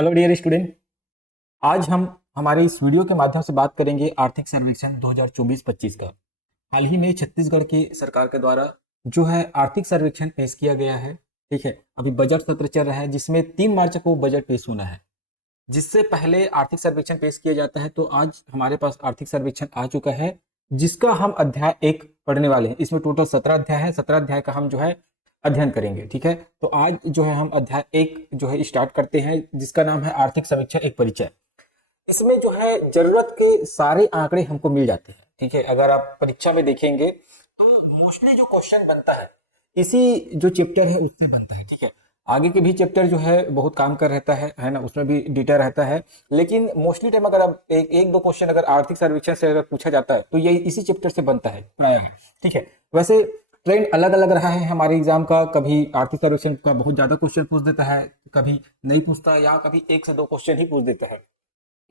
Hello dear student. आज हम हमारे इस वीडियो के माध्यम से बात करेंगे आर्थिक सर्वेक्षण 2024-25 का। हाल ही में छत्तीसगढ़ की सरकार के द्वारा जो है आर्थिक सर्वेक्षण पेश किया गया है। ठीक है, अभी बजट सत्र चल रहा है जिसमें 3 मार्च को बजट पेश होना है। जिससे पहले आर्थिक सर्वेक्षण पेश किया जाता है, तो आज हमारे पास आर्थिक सर्वेक्षण आ चुका है जिसका हम अध्याय 1 पढ़ने वाले हैं। इसमें टोटल 17 अध्याय है, 17 अध्याय का हम जो है अध्ययन करेंगे। ठीक है, तो आज जो है हम अध्याय 1 जो है स्टार्ट करते हैं जिसका नाम है आर्थिक सर्वेक्षण एक परिचय। इसमें जो है जरूरत के सारे आंकड़े हमको मिल जाते हैं। ठीक है, अगर आप परीक्षा में देखेंगे तो मोस्टली जो क्वेश्चन बनता है इसी जो चैप्टर है उससे बनता है। ठीक है, आगे के भी चैप्टर जो है बहुत काम कर रहता है ना, उसमें भी डिटेल रहता है, लेकिन मोस्टली टाइम अगर आप एक दो क्वेश्चन अगर आर्थिक सर्वेक्षण से अगर पूछा जाता है तो ये इसी चैप्टर से बनता है प्रायः। ठीक है, वैसे ट्रेंड अलग अलग रहा है हमारे एग्जाम का। कभी आर्थिक सर्वेक्षण का बहुत ज्यादा क्वेश्चन पूछ देता है, कभी नहीं पूछता, या कभी 1 से 2 क्वेश्चन ही पूछ देता है।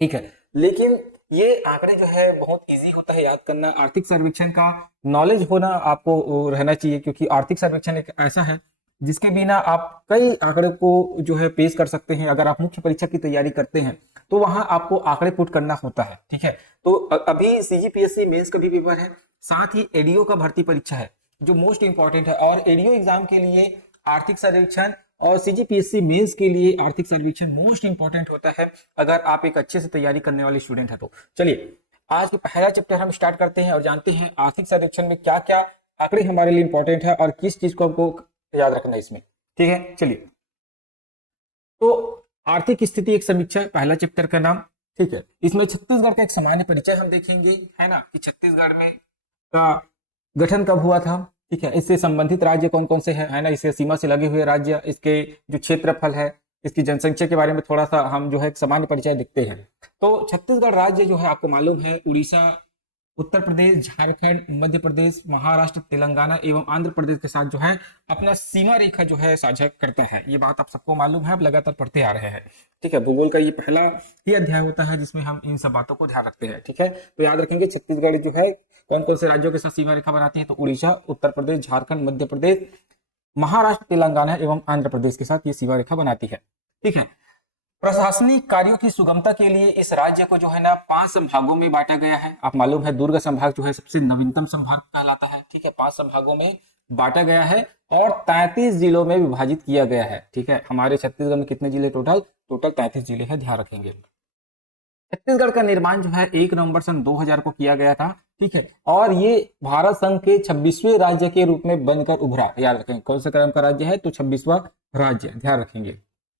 ठीक है, लेकिन ये आंकड़े जो है बहुत इजी होता है याद करना। आर्थिक सर्वेक्षण का नॉलेज होना आपको रहना चाहिए, क्योंकि आर्थिक सर्वेक्षण एक ऐसा है जिसके बिना आप कई आंकड़े को जो है पेश कर सकते हैं। अगर आप मुख्य परीक्षा की तैयारी करते हैं तो वहां आपको आंकड़े पुट करना होता है। ठीक है, तो अभी सीजीपीएससी मेंस का भी पेपर है, साथ ही एडीओ का भर्ती परीक्षा है जो मोस्ट इंपॉर्टेंट है। और एडीओ एग्जाम के लिए आर्थिक सर्वेक्षण और सीजीपीएससी मेंस के लिए आर्थिक सर्वेक्षण मोस्ट इंपॉर्टेंट होता है अगर आप एक अच्छे से तैयारी करने वाले स्टूडेंट है तो। चलिए आज का पहला चैप्टर हम स्टार्ट करते हैं और जानते हैं आर्थिक सर्वेक्षण में क्या क्या आंकड़े हमारे लिए इंपॉर्टेंट है और किस चीज को हमको याद रखना है इसमें। ठीक है, चलिए तो आर्थिक स्थिति एक समीक्षा पहला चैप्टर का नाम। ठीक है, इसमें छत्तीसगढ़ का एक सामान्य परिचय हम देखेंगे, है ना, कि छत्तीसगढ़ में का गठन कब हुआ था। ठीक है, इससे संबंधित राज्य कौन कौन से हैं, है ना, इससे सीमा से लगे हुए राज्य, इसके जो क्षेत्रफल है, इसकी जनसंख्या के बारे में थोड़ा सा हम जो है एक सामान्य परिचय देखते हैं। तो छत्तीसगढ़ राज्य जो है आपको मालूम है उड़ीसा, उत्तर प्रदेश, झारखंड, मध्य प्रदेश, महाराष्ट्र, तेलंगाना एवं आंध्र प्रदेश के साथ जो है अपना सीमा रेखा जो है साझा करता है। ये बात आप सबको मालूम है, आप लगातार पढ़ते आ रहे हैं। ठीक है, भूगोल का ये पहला ही अध्याय होता है जिसमें हम इन सब बातों को ध्यान रखते हैं। ठीक है, तो याद रखेंगे छत्तीसगढ़ जो है कौन कौन से राज्यों के साथ सीमा रेखा बनाती है, तो उड़ीसा, उत्तर प्रदेश, झारखंड, मध्य प्रदेश, महाराष्ट्र, तेलंगाना एवं आंध्र प्रदेश के साथ ये सीमा रेखा बनाती है। ठीक है, प्रशासनिक कार्यों की सुगमता के लिए इस राज्य को जो है ना 5 संभागों में बांटा गया है। आप मालूम है दुर्ग संभाग जो है सबसे नवीनतम संभाग कहलाता है। ठीक है, 5 संभागों में बांटा गया है और 33 जिलों में विभाजित किया गया है। ठीक है, हमारे छत्तीसगढ़ में कितने जिले टोटल 33 जिले हैं, ध्यान रखेंगे। छत्तीसगढ़ का निर्माण जो है 1 नवंबर सन 2000 को किया गया था। ठीक है, और ये भारत संघ के 26वें राज्य के रूप में बनकर उभरा। याद रखेंगे कौन से क्रम का राज्य है, तो 26वां राज्य, ध्यान रखेंगे।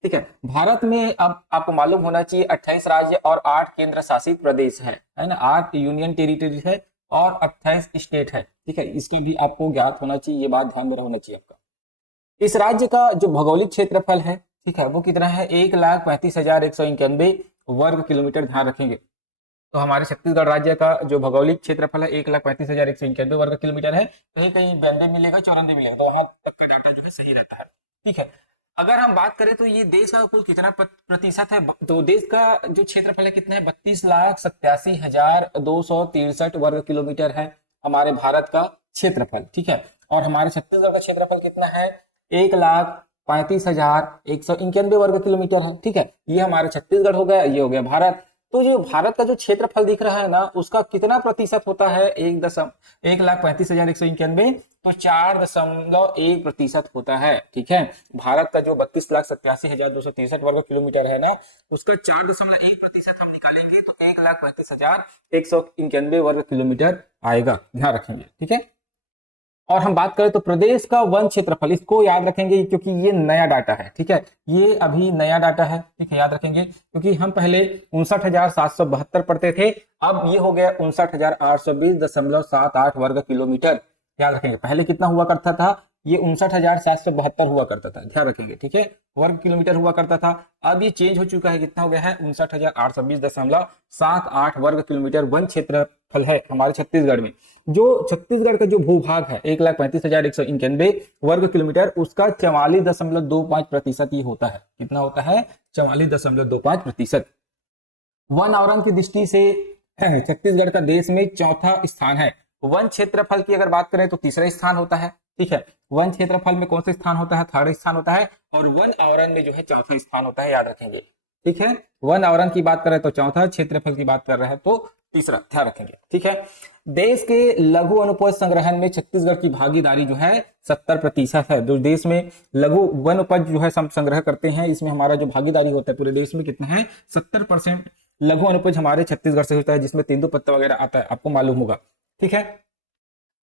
ठीक है, भारत में अब आपको मालूम होना चाहिए 28 राज्य और 8 केंद्र शासित प्रदेश है ना, 8 यूनियन टेरिटरी है और 28 स्टेट है। ठीक है, इसके भी आपको ज्ञात होना चाहिए, ये बात ध्यान में होना चाहिए आपका। इस राज्य का जो भौगोलिक क्षेत्रफल है, ठीक है, वो कितना है, 1,35,191 वर्ग किलोमीटर, ध्यान रखेंगे। तो हमारे छत्तीसगढ़ राज्य का जो भौगोलिक क्षेत्रफल है 1,35,191 वर्ग किलोमीटर है। कहीं कहीं 92 मिलेगा, 94 मिलेगा, तो वहां तक का डाटा जो है सही रहता है। ठीक है, अगर हम बात करें तो ये देश का कुल कितना प्रतिशत है, तो देश का जो क्षेत्रफल है कितना है, 32,87,263 वर्ग किलोमीटर है हमारे भारत का क्षेत्रफल। ठीक है, और हमारे छत्तीसगढ़ का क्षेत्रफल कितना है, 1,35,191 वर्ग किलोमीटर है। ठीक है, ये हमारे छत्तीसगढ़ हो गया, ये हो गया भारत। तो जो भारत का जो क्षेत्रफल दिख रहा है ना, उसका कितना प्रतिशत होता है, 1,35,191, तो 4.1% होता है। ठीक है, भारत का जो 32,87,263 वर्ग किलोमीटर है ना, उसका 4.1% हम निकालेंगे तो 1,35,191 वर्ग किलोमीटर आएगा, ध्यान रखेंगे। ठीक है, और हम बात करें तो प्रदेश का वन क्षेत्रफल, इसको याद रखेंगे क्योंकि ये नया डाटा है। ठीक है, ये अभी नया डाटा है। ठीक है, याद रखेंगे क्योंकि हम पहले 59,772 पढ़ते थे, अब ये हो गया 59,820.78 वर्ग किलोमीटर। याद रखेंगे पहले कितना हुआ करता था, ये 59,772 हुआ करता था, ध्यान रखेंगे। ठीक है, वर्ग किलोमीटर हुआ करता था, अब ये चेंज हो चुका है, कितना हो गया है, 59,820.78 वर्ग किलोमीटर वन क्षेत्रफल है हमारे छत्तीसगढ़ में। जो छत्तीसगढ़ का जो भूभाग है 1,35,191 वर्ग किलोमीटर, उसका 44.25% ही होता है। कितना होता है, 44.25%। वन आवरण की दृष्टि से छत्तीसगढ़ का देश में चौथा स्थान है। वन क्षेत्रफल की अगर बात करें तो तीसरा स्थान होता है। ठीक है, वन क्षेत्रफल में कौन सा स्थान होता है, 3rd स्थान होता है, और वन आवरण में जो है 4था स्थान होता है, याद रखेंगे। ठीक है। वन आवरण की बात कर रहे हैं तो चौथा, क्षेत्रफल की बात कर रहे हैं तो तीसरा, ध्यान रखेंगे, ठीक है। देश के लघु वनोपज संग्रहण में छत्तीसगढ़ की भागीदारी जो है 70% है। जो देश में लघु वन उपज जो है संग्रह करते हैं, इसमें हमारा जो भागीदारी होता है पूरे देश में कितना है, 70% लघु वनोपज हमारे छत्तीसगढ़ से होता है, जिसमें तेंदुपत्ता वगैरह आता है, आपको मालूम होगा, ठीक है।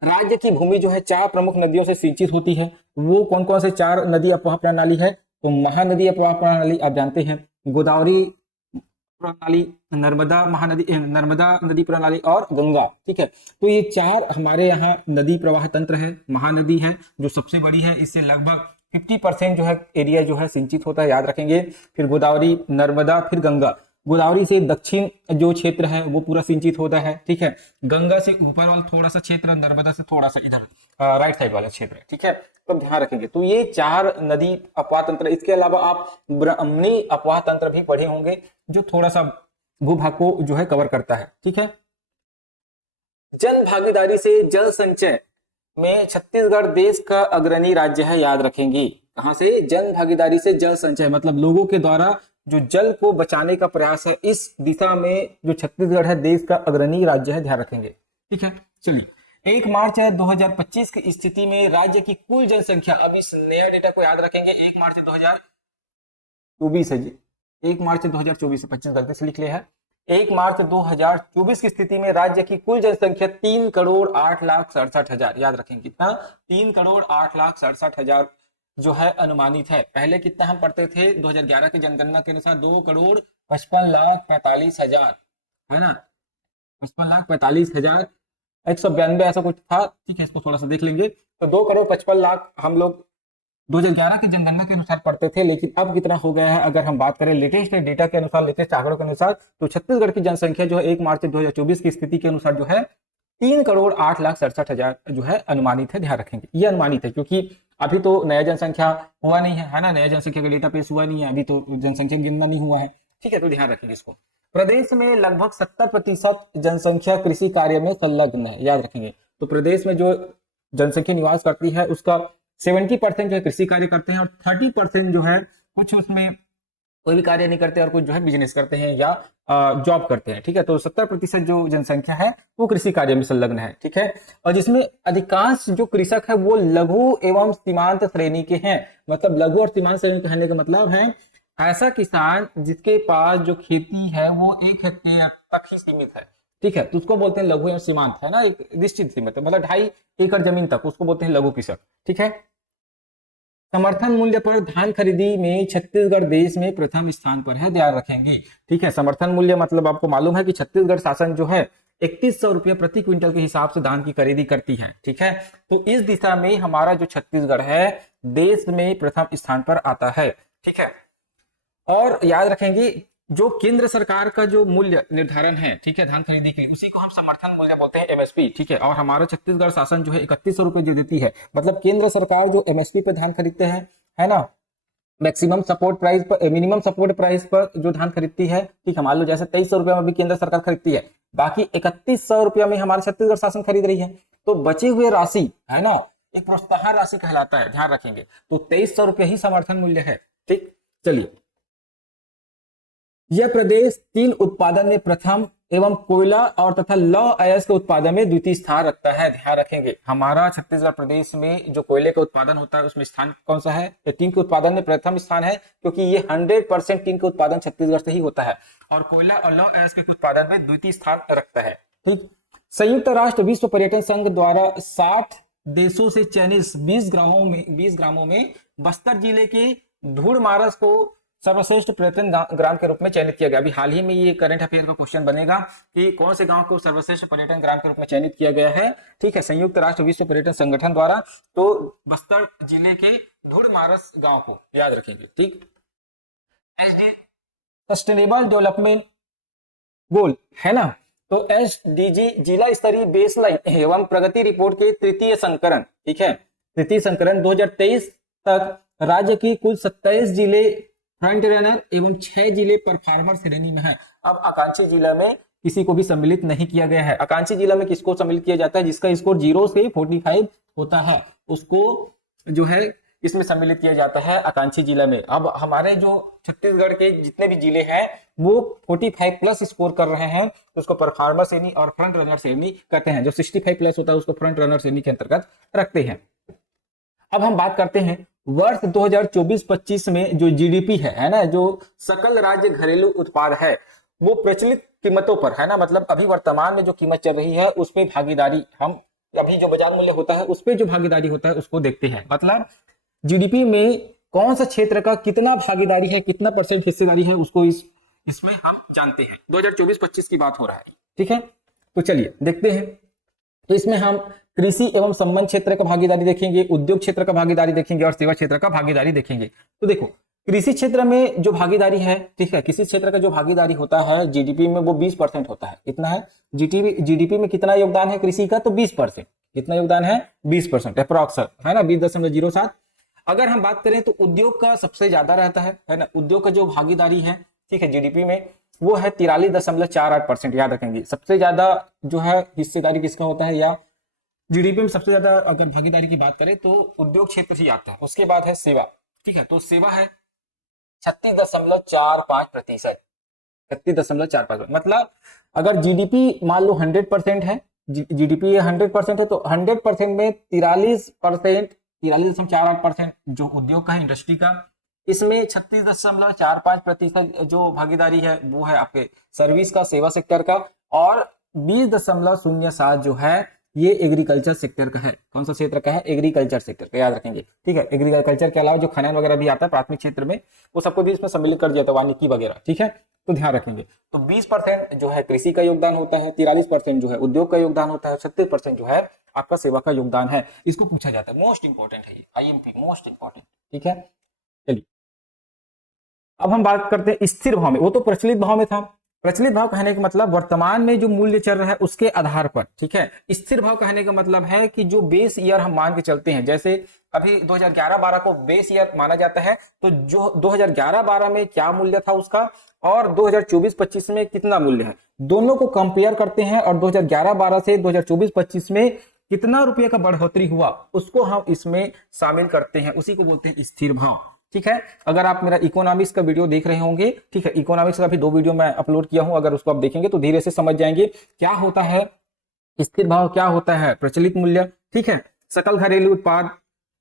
राज्य की भूमि जो है 4 प्रमुख नदियों से सिंचित होती है। वो कौन कौन से 4 नदी अपवाह प्रणाली है, तो महानदी अपवाह प्रणाली आप जानते हैं, गोदावरी प्रणाली, नर्मदा नदी प्रणाली और गंगा, ठीक है। तो ये 4 हमारे यहाँ नदी प्रवाह तंत्र है। महानदी है जो सबसे बड़ी है, इससे लगभग 50% जो है एरिया जो है सिंचित होता है, याद रखेंगे। फिर गोदावरी, नर्मदा, फिर गंगा। गोदावरी से दक्षिण जो क्षेत्र है वो पूरा सिंचित होता है, ठीक है। गंगा से ऊपर वाला थोड़ा सा क्षेत्र, नर्मदा से थोड़ा सा इधर राइट साइड वाला क्षेत्र, ठीक है। तो ध्यान रखेंगे, तो ये 4 नदी अपवाह तंत्र। इसके अलावा आप ब्राह्मणी अपवाह तंत्र भी पढ़े होंगे, जो थोड़ा सा भूभाग को जो है कवर करता है, ठीक है। जन भागीदारी से जल संचय में छत्तीसगढ़ देश का अग्रणी राज्य है, याद रखेंगे। कहां से, जन भागीदारी से जल संचय, मतलब लोगों के द्वारा जो जल को बचाने का प्रयास है, इस दिशा में जो छत्तीसगढ़ है देश का अग्रणी राज्य है, ध्यान रखेंगे, ठीक है। चलिए, 1 मार्च 2025 की स्थिति में राज्य की कुल जनसंख्या, अब इस नया डेटा को याद रखेंगे, 1 मार्च 2024 है जी, 1 मार्च 2024 से 25 गलती से लिख लिया है। 1 मार्च 2024 की स्थिति में राज्य की कुल जनसंख्या 3,08,67,000, याद रखेंगे कितना, 3,08,67,000 जो है अनुमानित है। पहले कितना हम पढ़ते थे 2011 की जनगणना के अनुसार 2,55,45,000 है ना, 55,45,000 192 ऐसा कुछ था, ठीक है। इसको थोड़ा सा देख लेंगे, तो 2,55,00,000 हम लोग 2011 की जनगणना के अनुसार पढ़ते थे, लेकिन अब कितना हो गया है, अगर हम बात करें लेटेस्ट डेटा के अनुसार, लेटेस्ट आंकड़ों के अनुसार, तो छत्तीसगढ़ की जनसंख्या जो है 1 मार्च 2024 की स्थिति के अनुसार जो है 3,08,67,000 जो है अनुमानित है, ध्यान रखेंगे। ये अनुमानित है क्योंकि अभी तो नया जनसंख्या हुआ नहीं है ना, नया जनसंख्या का डेटा पेश हुआ नहीं है, अभी तो जनसंख्या गिनना नहीं हुआ है, ठीक है। तो ध्यान रखेंगे इसको। प्रदेश में लगभग 70% जनसंख्या कृषि कार्य में संलग्न है, याद रखेंगे। तो प्रदेश में जो जनसंख्या निवास करती है उसका 70% जो है कृषि कार्य करते हैं, और 30% जो है कुछ उसमें कोई भी कार्य नहीं करते, और कुछ जो है बिजनेस करते हैं या जॉब करते हैं, ठीक है। तो 70% जो जनसंख्या है वो कृषि कार्य में संलग्न है, ठीक है। और जिसमें अधिकांश जो कृषक है वो लघु एवं सीमांत श्रेणी के हैं। मतलब लघु और सीमांत श्रेणी कहने का मतलब है ऐसा किसान जिसके पास जो खेती है वो 1 हेक्टेयर तक ही सीमित है, ठीक है। तो उसको बोलते हैं लघु एवं सीमांत, है ना, एक निश्चित सीमित, मतलब 2.5 एकड़ जमीन तक, उसको बोलते हैं लघु कृषक, ठीक है। समर्थन मूल्य पर धान खरीदी में छत्तीसगढ़ देश में प्रथम स्थान पर है, ध्यान रखेंगे, ठीक है। समर्थन मूल्य मतलब आपको मालूम है कि छत्तीसगढ़ शासन जो है 3100 रुपया प्रति क्विंटल के हिसाब से धान की खरीदी करती है, ठीक है। तो इस दिशा में हमारा जो छत्तीसगढ़ है देश में प्रथम स्थान पर आता है, ठीक है। और याद रखेंगे जो केंद्र सरकार का जो मूल्य निर्धारण है, ठीक है, धान खरीदी के, उसी को हम समर्थन मूल्य बोलते हैं, एमएसपी, ठीक है। और हमारा छत्तीसगढ़ शासन जो है 3100 रुपए जो देती है, मतलब केंद्र सरकार जो एमएसपी पे धान खरीदते हैं, है ना, मैक्सिमम सपोर्ट प्राइस पर, मिनिमम सपोर्ट प्राइस पर जो धान खरीदती है, ठीक है। मान लो जैसे 2300 रुपया में भी केंद्र सरकार खरीदती है, बाकी 3100 रुपया में हमारा छत्तीसगढ़ शासन खरीद रही है, तो बची हुई राशि है ना एक प्रोत्साहन राशि कहलाता है, ध्यान रखेंगे। तो 2300 रुपया ही समर्थन मूल्य है, ठीक। चलिए, यह प्रदेश स्टील उत्पादन में प्रथम एवं कोयला और तथा लौह अयस्क के उत्पादन में द्वितीय स्थान रखता है, ध्यान रखेंगे। हमारा छत्तीसगढ़ प्रदेश में जो कोयले का उत्पादन होता है उसमें स्थान कौन सा है, टीन के उत्पादन में प्रथम स्थान है, क्योंकि ये 100% टीन का उत्पादन छत्तीसगढ़ से ही होता है, और कोयला और लौह अयस्क के उत्पादन में द्वितीय स्थान रखता है, ठीक। संयुक्त राष्ट्र विश्व पर्यटन संघ द्वारा 60 देशों से चयनित 20 ग्रामों में बस्तर जिले के धूड़मारस को सर्वश्रेष्ठ पर्यटन ग्राम के रूप में चयनित किया गया। अभी हाल ही में ये करंट अफेयर का क्वेश्चन बनेगा कि कौन से गांव को सर्वश्रेष्ठ पर्यटन ग्राम के रूप में चयनित किया गया है, ठीक है, संयुक्त राष्ट्र विश्व पर्यटन संगठन द्वारा। तो बस्तर जिले के धूड़मारस गांव को याद रखेंगे, ठीक। सस्टेनेबल डेवलपमेंट गोल है ना, तो एसडीजी जिला स्तरीय बेसलाइन एवं प्रगति रिपोर्ट के तृतीय संस्करण, ठीक है, तृतीय संस्करण 2023 तक राज्य की कुल 27 जिले फ्रंट रनर एवं 6 जिले परफॉर्मर श्रेणी में है। अब आकांक्षी जिला में किसी को भी सम्मिलित नहीं किया गया है। आकांक्षी जिला में किसको सम्मिलित किया जाता है, जिसका स्कोर 0 से 45 होता है, उसको जो है इसमें सम्मिलित किया जाता है आकांक्षी जिला में। अब हमारे जो छत्तीसगढ़ के जितने भी जिले हैं वो 45 प्लस स्कोर कर रहे हैं तो उसको परफॉर्मर श्रेणी और फ्रंट रनर श्रेणी कहते हैं। जो 65 प्लस होता है उसको फ्रंट रनर श्रेणी के अंतर्गत रखते हैं। अब हम बात करते हैं वर्ष 2024-25 में जो जीडीपी है ना, जो सकल राज्य घरेलू उत्पाद है, वो प्रचलित कीमतों पर है ना, मतलब अभी वर्तमान में जो कीमत चल रही है उस पे भागीदारी, हम अभी जो बाजार मूल्य होता है उस पे जो भागीदारी होता है उसको देखते हैं। मतलब जीडीपी में कौन सा क्षेत्र का कितना भागीदारी है, कितना परसेंट हिस्सेदारी है, उसको इसमें हम जानते हैं। 2024-25 की बात हो रहा है, ठीक है। तो चलिए देखते हैं। तो इसमें हम कृषि एवं संबंध क्षेत्र का भागीदारी देखेंगे, उद्योग क्षेत्र का भागीदारी देखेंगे और सेवा क्षेत्र का भागीदारी देखेंगे। तो देखो कृषि क्षेत्र में जो भागीदारी है, ठीक है, कृषि क्षेत्र का जो भागीदारी होता है जीडीपी में वो 20% होता है। कितना है जीडीपी में कितना योगदान है कृषि का? तो 20%। कितना योगदान है? 20% अप्रॉक्स है ना, 20.07। अगर हम बात करें तो उद्योग का सबसे ज्यादा रहता है ना, उद्योग का जो भागीदारी है, ठीक है, जीडीपी में वो है 43.48%। याद रखेंगे सबसे ज्यादा जो है हिस्सेदारी किसका होता है, या जीडीपी में सबसे ज्यादा अगर भागीदारी की बात करें तो उद्योग क्षेत्र ही आता है। उसके बाद है सेवा, ठीक है, तो सेवा है 36.45%। 36.45%। मतलब अगर जीडीपी मान लो 100% है, जीडीपी 100% है, तो 100% में 43.48% जो उद्योग का है, इंडस्ट्री का, इसमें 36.45% जो भागीदारी है वो है आपके सर्विस का, सेवा सेक्टर का, और 20.07 जो है ये एग्रीकल्चर सेक्टर का है। कौन सा क्षेत्र का है? एग्रीकल्चर सेक्टर का, याद रखेंगे, ठीक है। एग्रीकल्चर के अलावा जो खनन वगैरह भी आता है प्राथमिक क्षेत्र में, वो सबको भी इसमें सम्मिलित कर दिया था, वानिकी वगैरह, ठीक है, तो ध्यान रखेंगे। तो 20% जो है कृषि का योगदान होता है, 43% जो है उद्योग का योगदान होता है, 36% जो है आपका सेवा का योगदान है। इसको पूछा जाता है, मोस्ट इंपॉर्टेंट है ये, आईएमपी मोस्ट इंपॉर्टेंट, ठीक है। चलिए अब हम बात करते हैं स्थिर भाव में। वो तो प्रचलित भाव में था। प्रचलित भाव कहने का मतलब वर्तमान में जो मूल्य चल रहा है उसके आधार पर, ठीक है। स्थिर भाव कहने का मतलब है कि जो बेस ईयर हम मान के चलते हैं, जैसे अभी 2011-12 को बेस ईयर माना जाता है, तो जो 2011-12 में क्या मूल्य था उसका और 2024-25 में कितना मूल्य है, दोनों को कंपेयर करते हैं और 2011-12 से 2024-25 में कितना रुपये का बढ़ोतरी हुआ उसको हम इसमें शामिल करते हैं, उसी को बोलते हैं स्थिर भाव, ठीक है। अगर आप मेरा इकोनॉमिक्स का वीडियो देख रहे होंगे, ठीक है, इकोनॉमिक्स का भी 2 वीडियो मैं अपलोड किया हूं, अगर उसको आप देखेंगे तो धीरे से समझ जाएंगे क्या होता है स्थिर भाव, क्या होता है प्रचलित मूल्य, ठीक है। सकल घरेलू उत्पाद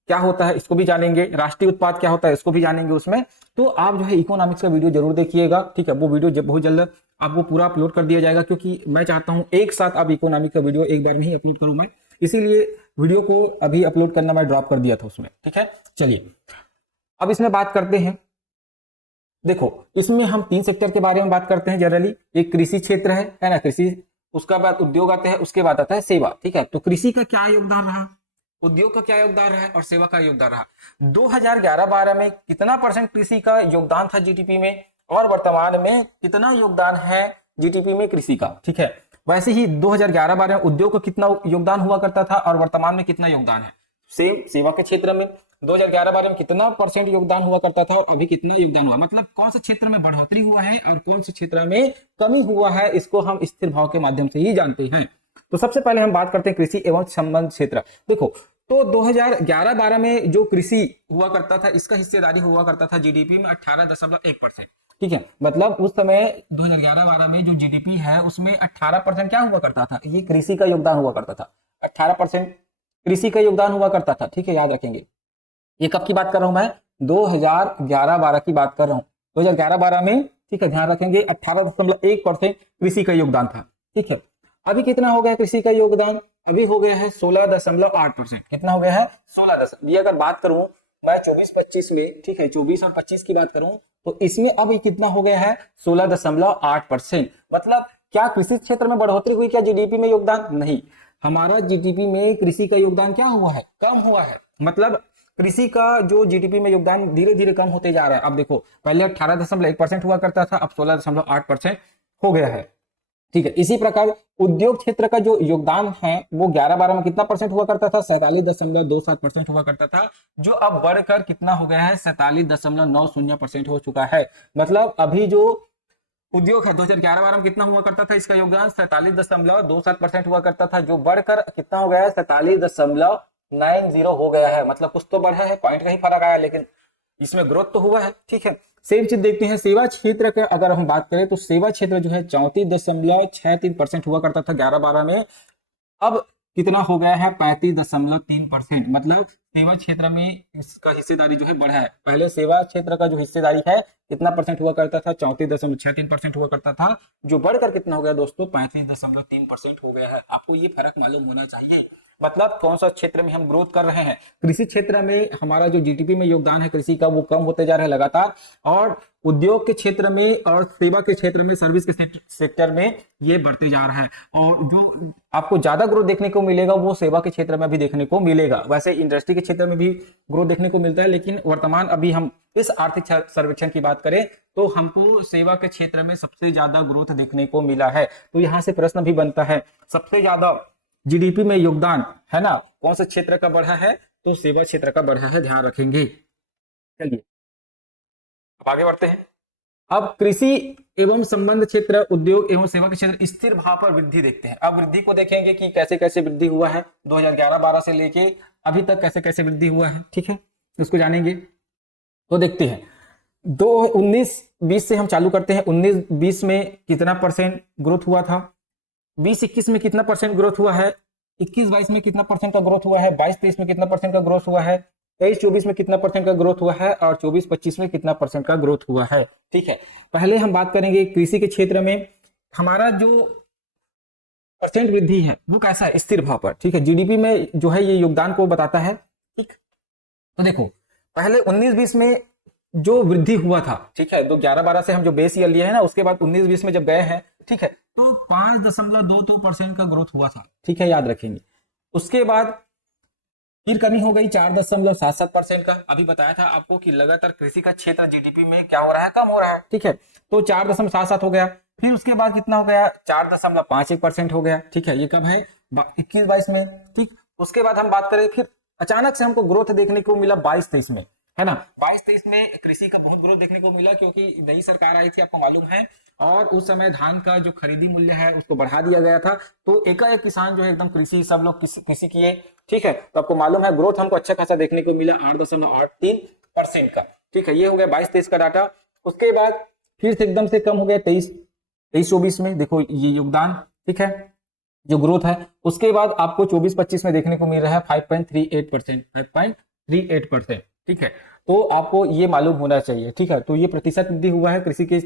क्या होता है इसको भी जानेंगे, राष्ट्रीय उत्पाद क्या होता है इसको भी जानेंगे उसमें। तो आप जो है इकोनॉमिक्स का वीडियो जरूर देखिएगा, ठीक है। वो वीडियो बहुत जल्द आपको पूरा अपलोड कर दिया जाएगा, क्योंकि मैं चाहता हूं एक साथ आप इकोनॉमिक्स का वीडियो एक बार में ही अपलोड करूं मैं, इसीलिए वीडियो को अभी अपलोड करना मैं ड्रॉप कर दिया था उसमें, ठीक है। चलिए अब इसमें बात करते हैं। देखो इसमें हम 3 सेक्टर के बारे में बात करते हैं जनरली। एक कृषि क्षेत्र है ना, कृषि, उसका बाद उद्योग आता है, उसके बाद आता है सेवा, ठीक है। तो कृषि का क्या योगदान रहा, उद्योग का क्या योगदान रहा और सेवा का योगदान रहा। 2011-12 में कितना % कृषि का योगदान था जीडीपी में, और वर्तमान में कितना योगदान है जीडीपी में कृषि का, ठीक है। वैसे ही 2011-12 में उद्योग का कितना योगदान हुआ करता था और वर्तमान में कितना योगदान है। सेम सेवा के क्षेत्र में 2011-12 में कितना % योगदान हुआ करता था और अभी कितना योगदान हुआ, मतलब कौन से क्षेत्र में बढ़ोतरी हुआ है और कौन से क्षेत्र में कमी हुआ है, इसको हम स्थिर भाव के माध्यम से ही जानते हैं। तो सबसे पहले हम बात करते हैं कृषि एवं संबंध क्षेत्र। देखो तो 2011-12 में जो कृषि हुआ करता था इसका हिस्सेदारी हुआ करता था जीडीपी में 18.1%, ठीक है। मतलब उस समय 2011-12 में जो जीडीपी है उसमें 18% क्या हुआ करता था, ये कृषि का योगदान हुआ करता था। 18% कृषि का योगदान हुआ करता था, ठीक है, याद रखेंगे। ये कब की बात कर रहा हूं मैं, 2011-12 की बात कर रहा हूं। 2011-12 में, ठीक है, ध्यान रखेंगे 18.1% कृषि का योगदान था, ठीक है। अभी कितना हो गया कृषि का योगदान, अभी हो गया है 16.8%। कितना हो गया है 16। ये अगर बात करूं मैं 24-25 में, ठीक है, 24 और 25 की बात करूं तो इसमें अभी कितना हो गया है 16.8%। मतलब क्या कृषि क्षेत्र में बढ़ोतरी हुई, क्या जीडीपी में योगदान? नहीं, हमारा जीडीपी में कृषि का योगदान क्या हुआ है, कम हुआ है। मतलब कृषि का जो जीडीपी में योगदान धीरे धीरे कम होते जा रहा है। अब देखो पहले 18.1% हुआ करता था, अब 16.8% हो गया है, ठीक है। इसी प्रकार उद्योग क्षेत्र का जो योगदान है वो 11-12 में कितना % हुआ करता था, 47.27% हुआ करता था, जो अब बढ़कर कितना हो गया है 47.90% हो चुका है। मतलब अभी जो उद्योग है 2011-12 में कितना हुआ करता था, इसका योगदान 47.27% हुआ करता था, जो बढ़कर कितना हो गया है 47. 90 हो गया है, मतलब कुछ तो बढ़ा है, पॉइंट का ही फर्क आया, लेकिन इसमें ग्रोथ तो हुआ है। ठीक है, सेम चीज देखते हैं सेवा क्षेत्र का अगर हम बात करें तो सेवा क्षेत्र जो है 34.63% हुआ करता था 11-12 में, अब कितना हो गया है 35.3%, मतलब सेवा क्षेत्र में इसका हिस्सेदारी जो है बढ़ा है। पहले सेवा क्षेत्र का जो हिस्सेदारी है कितना परसेंट हुआ करता था, 34.63% हुआ करता था, जो बढ़कर कितना हो गया दोस्तों 35.3% हो गया है। आपको ये फर्क मालूम होना चाहिए, मतलब कौन सा क्षेत्र में हम ग्रोथ कर रहे हैं। कृषि क्षेत्र में हमारा जो जीडीपी में योगदान है कृषि का वो कम होते जा रहा है लगातार, और उद्योग के क्षेत्र में और सेवा के क्षेत्र में, सर्विस के सेक्टर में ये बढ़ते जा रहा है। और जो आपको ज्यादा ग्रोथ देखने को मिलेगा वो सेवा के क्षेत्र में भी देखने को मिलेगा। वैसे इंडस्ट्री के क्षेत्र में भी ग्रोथ देखने को मिलता है, लेकिन वर्तमान अभी हम इस आर्थिक सर्वेक्षण की बात करें तो हमको सेवा के क्षेत्र में सबसे ज्यादा ग्रोथ देखने को मिला है। तो यहां से प्रश्न भी बनता है, सबसे ज्यादा जीडीपी में योगदान है ना कौन से क्षेत्र का बढ़ा है, तो सेवा क्षेत्र का बढ़ा है, ध्यान रखेंगे। चलिए अब आगे बढ़ते हैं। अब कृषि एवं संबंध क्षेत्र, उद्योग एवं सेवा के क्षेत्र स्थिर भाव पर वृद्धि देखते हैं। अब वृद्धि को देखेंगे कि कैसे कैसे वृद्धि हुआ है 2011-12 से लेके अभी तक कैसे कैसे वृद्धि हुआ है। ठीक है, इसको जानेंगे तो देखते हैं। 19-20 से हम चालू करते हैं। 19-20 में कितना परसेंट ग्रोथ हुआ था, 20-21 में कितना परसेंट ग्रोथ हुआ है, 21-22 में कितना परसेंट का ग्रोथ हुआ है, 22-23 में कितना परसेंट का ग्रोथ हुआ है, 23-24 में कितना परसेंट का ग्रोथ हुआ है, और 24-25 में कितना परसेंट का ग्रोथ हुआ है। ठीक है, पहले हम बात करेंगे कृषि के क्षेत्र में हमारा जो परसेंट वृद्धि है वो कैसा है, स्थिर भाव पर। ठीक है, जीडीपी में जो है ये योगदान को बताता है। ठीक, तो देखो पहले 19-20 में जो वृद्धि हुआ था, ठीक है, तो 11-12 से हम जो बेस ईयर लिया है ना, उसके बाद 19-20 में जब गए हैं, ठीक है, तो 5.22% का ग्रोथ हुआ था। ठीक है, याद रखेंगे। उसके बाद फिर कमी हो गई 4.77% का। अभी बताया था आपको कि लगातार कृषि का क्षेत्र जीडीपी में क्या हो रहा है, कम हो रहा है। ठीक है, तो 4.77 हो गया। फिर उसके बाद कितना हो गया 4.51% हो गया। ठीक है, ये कब है 21-22 में। ठीक, उसके बाद हम बात करें फिर अचानक से हमको ग्रोथ देखने को मिला 22-23 में, है ना। 22-23 में कृषि का बहुत ग्रोथ देखने को मिला क्योंकि नई सरकार आई थी, आपको मालूम है, और उस समय धान का जो खरीदी मूल्य है उसको बढ़ा दिया गया था। तो एकाएक किसान जो है एकदम कृषि, सब लोग कृषि किए। ठीक है, तो आपको मालूम है ग्रोथ हमको अच्छा खासा देखने को मिला 8.83% का। ठीक है, ये हो गया 22-23 का डाटा। उसके बाद फिर से एकदम से कम हो गया 23-24 में, देखो ये योगदान, ठीक है, जो ग्रोथ है। उसके बाद आपको 24-25 में देखने को मिल रहा है 5.38%, 5.38%। ठीक है, तो आपको ये मालूम होना चाहिए। ठीक है, तो ये प्रतिशत वृद्धि हुआ है कृषि के